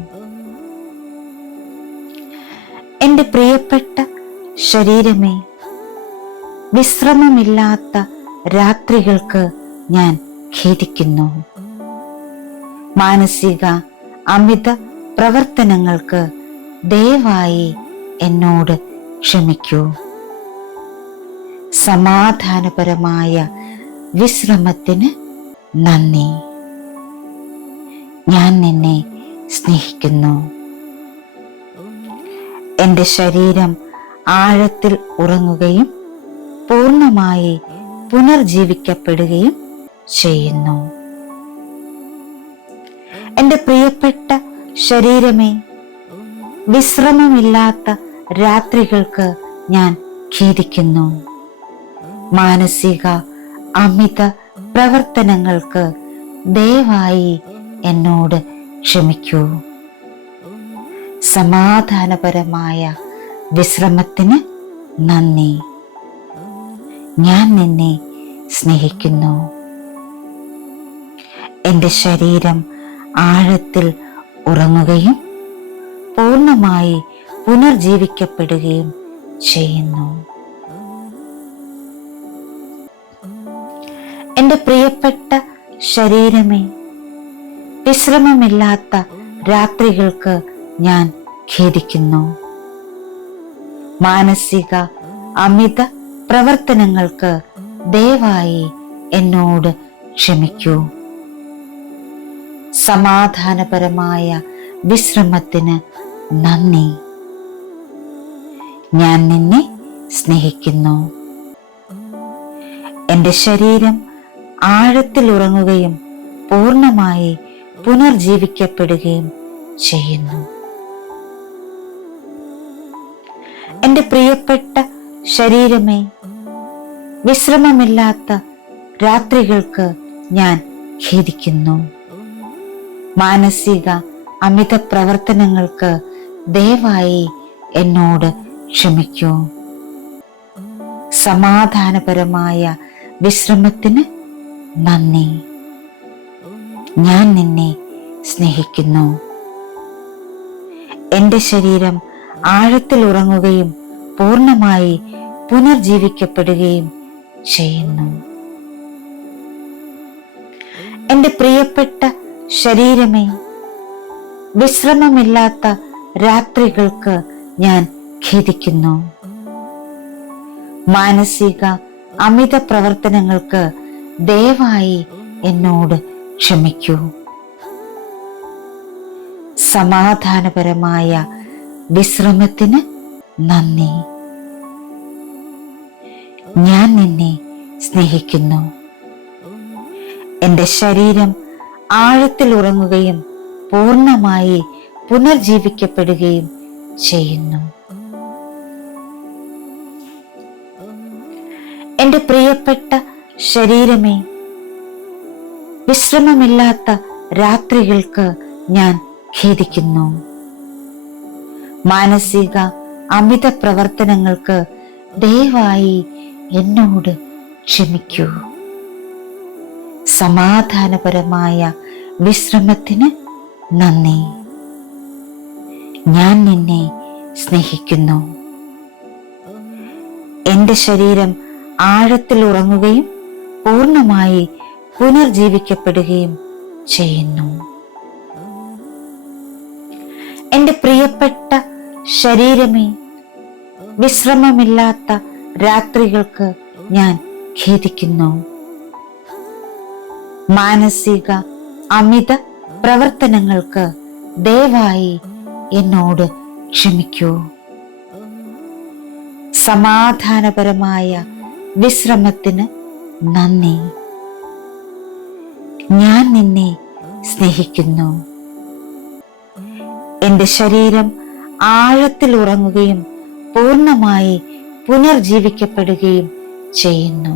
എൻ്റെ പ്രിയപ്പെട്ട ശരീരമേ, വിശ്രമമില്ലാത്ത രാത്രികൾക്ക് ഞാൻ ഖേദിക്കുന്നു. മാനസിക അമിത പ്രവർത്തനങ്ങൾക്ക് ദയവായി എന്നോട് ക്ഷമിക്കൂ. സമാധാനപരമായ വിശ്രമത്തിന് നന്ദി. ഞാൻ നിന്നെ സ്നേഹിക്കുന്നു. എൻ്റെ ശരീരം ആഴത്തിൽ ഉറങ്ങുകയും പൂർണ്ണമായി പുനർജീവിക്കപ്പെടുകയും ചെയ്യുന്നു. എൻ്റെ പ്രിയപ്പെട്ട ശരീരമേ, വിശ്രമമില്ലാത്ത രാത്രികൾക്ക് ഞാൻ ഖേദിക്കുന്നു. മാനസിക അമിത പ്രവർത്തനങ്ങൾക്ക് ദയവായി എന്നോട് ക്ഷമിക്കൂ. സമാധാനപരമായ വിശ്രമത്തിന് നന്ദി. ഞാൻ നിന്നെ സ്നേഹിക്കുന്നു. എൻ്റെ ശരീരം ആഴത്തിൽ ഉറങ്ങുകയും പൂർണ്ണമായി പുനർജീവിക്കപ്പെടുകയും ചെയ്യുന്നു. എൻ്റെ പ്രിയപ്പെട്ട ശരീരമേ, വിശ്രമമില്ലാത്ത രാത്രികൾക്ക് ഞാൻ ഖേദിക്കുന്നു. മാനസിക അമിത പ്രവർത്തനങ്ങൾക്ക് ദയവായി എന്നോട് ക്ഷമിക്കൂ. സമാധാനപരമായ വിശ്രമത്തിന് നന്ദി. ഞാൻ നിന്നെ സ്നേഹിക്കുന്നു. എൻ്റെ ശരീരം ആഴത്തിൽ ഉറങ്ങുകയും പൂർണ്ണമായി പുനർജീവിക്കപ്പെടുകയും ചെയ്യുന്നു. എൻ്റെ പ്രിയപ്പെട്ട ശരീരമേ, വിശ്രമമില്ലാത്ത രാത്രികൾക്ക് ഞാൻ ഖേദിക്കുന്നു. മാനസിക അമിത പ്രവർത്തനങ്ങൾക്ക് ദയവായി എന്നോട് ക്ഷമിക്കൂ. സമാധാനപരമായ വിശ്രമത്തിന് നന്ദി. ഞാൻ നിന്നെ സ്നേഹിക്കുന്നു. എൻ്റെ ശരീരം ആഴത്തിൽ ഉറങ്ങുകയും പൂർണ്ണമായി പുനർജീവിക്കപ്പെടുകയും ചെയ്യുന്നു. എൻ്റെ പ്രിയപ്പെട്ട ശരീരമേ, വിശ്രമമില്ലാത്ത രാത്രികൾക്ക് ഞാൻ ഖേദിക്കുന്നു. മാനസിക അമിത പ്രവർത്തനങ്ങൾക്ക് ദയവായി എന്നോട് ക്ഷമിക്കൂ. സമാധാനപരമായ വിശ്രമത്തിന് നന്ദി. ഞാൻ നിന്നെ സ്നേഹിക്കുന്നു. എൻ്റെ ശരീരം ആഴത്തിൽ ഉറങ്ങുകയും പൂർണ്ണമായി പുനർജീവിക്കപ്പെടുകയും ചെയ്യുന്നു. എൻ്റെ പ്രിയപ്പെട്ട ശരീരമേ, വിശ്രമമില്ലാത്ത രാത്രികൾക്ക് ഞാൻ ഖേദിക്കുന്നു. മാനസിക അമിത പ്രവർത്തനങ്ങൾക്ക് ദയവായി എന്നോട് ക്ഷമിക്കൂ. സമാധാനപരമായ വിശ്രമത്തിന് നന്ദി. ഞാൻ നിന്നെ സ്നേഹിക്കുന്നു. എൻ്റെ ശരീരം ആഴത്തിൽ ഉറങ്ങുകയും പൂർണ്ണമായി പുനർജീവിക്കപ്പെടുകയും ചെയ്യുന്നു. എൻ്റെ പ്രിയപ്പെട്ട ശരീരമേ, വിശ്രമമില്ലാത്ത രാത്രികൾക്ക് ഞാൻ ഖേദിക്കുന്നു. മാനസിക അമിത പ്രവർത്തനങ്ങൾക്ക് ദയവായി എന്നോട് ക്ഷമിക്കൂ. സമാധാനപരമായ വിശ്രമത്തിന് നന്ദി. ഞാൻ നിന്നെ സ്നേഹിക്കുന്നു. എൻ്റെ ശരീരം ആഴത്തിൽ ഉറങ്ങുകയും പൂർണ്ണമായി പുനർജീവിക്കപ്പെടുകയും ചെയ്യുന്നു.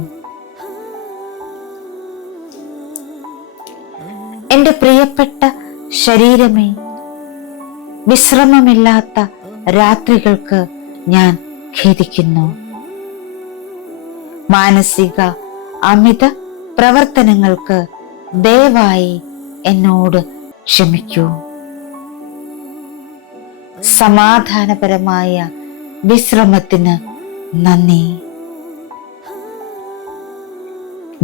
എൻ്റെ പ്രിയപ്പെട്ട ശരീരമേ, വിശ്രമമില്ലാത്ത രാത്രികൾക്ക് ഞാൻ ഖേദിക്കുന്നു. മാനസിക അമിത പ്രവർത്തനങ്ങൾക്ക് ദയവായി എന്നോട് ക്ഷമിക്കൂ. സമാധാനപരമായ വിശ്രമത്തിന് നന്ദി.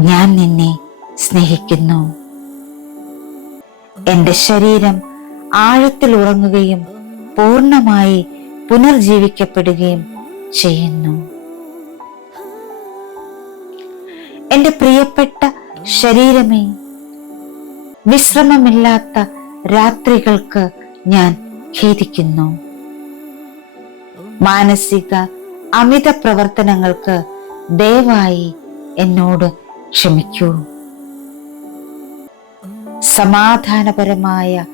ഞാൻ നിന്നെ സ്നേഹിക്കുന്നു. എൻ്റെ ശരീരം ആഴത്തിൽ ഉറങ്ങുകയും പൂർണ്ണമായി പുനർജീവിക്കപ്പെടുകയും ചെയ്യുന്നു. എൻ്റെ പ്രിയപ്പെട്ട ശരീരമേ, വിശ്രമമില്ലാത്ത രാത്രികൾക്ക് ഞാൻ ഖേദിക്കുന്നു. മാനസിക അമിത പ്രവർത്തനങ്ങൾക്ക് ദയവായി എന്നോട് ക്ഷമിക്കൂ. സമാധാനപരമായ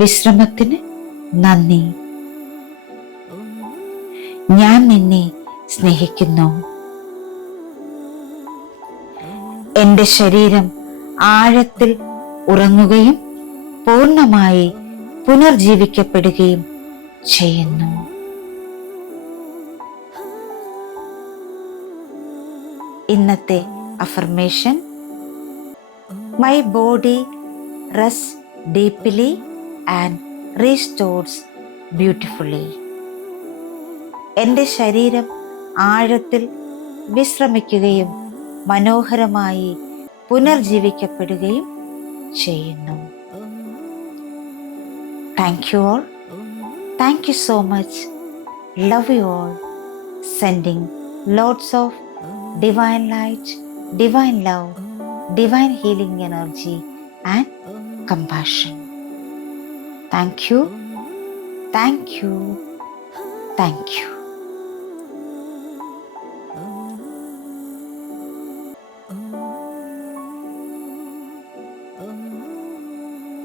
വിശ്രമത്തിന് നന്ദി. ഞാൻ നിന്നെ സ്നേഹിക്കുന്നു. എൻ്റെ ശരീരം ആഴത്തിൽ ഉറങ്ങുകയും പൂർണ്ണമായി പുനർജീവിക്കപ്പെടുകയും ചെയ്യുന്നു. ഇന്നത്തെ affirmation: my body rest deeply and restores beautifully. എൻ്റെ ശരീരം ആഴത്തിൽ വിശ്രമിക്കുകയും മനോഹരമായി പുനർജീവിക്കപ്പെടുകയും ചെയ്യുന്നു. Thank you all. Thank you so much. Love you all. Sending lots of divine light, divine love, divine healing energy and compassion. Thank you. Thank you. Thank you.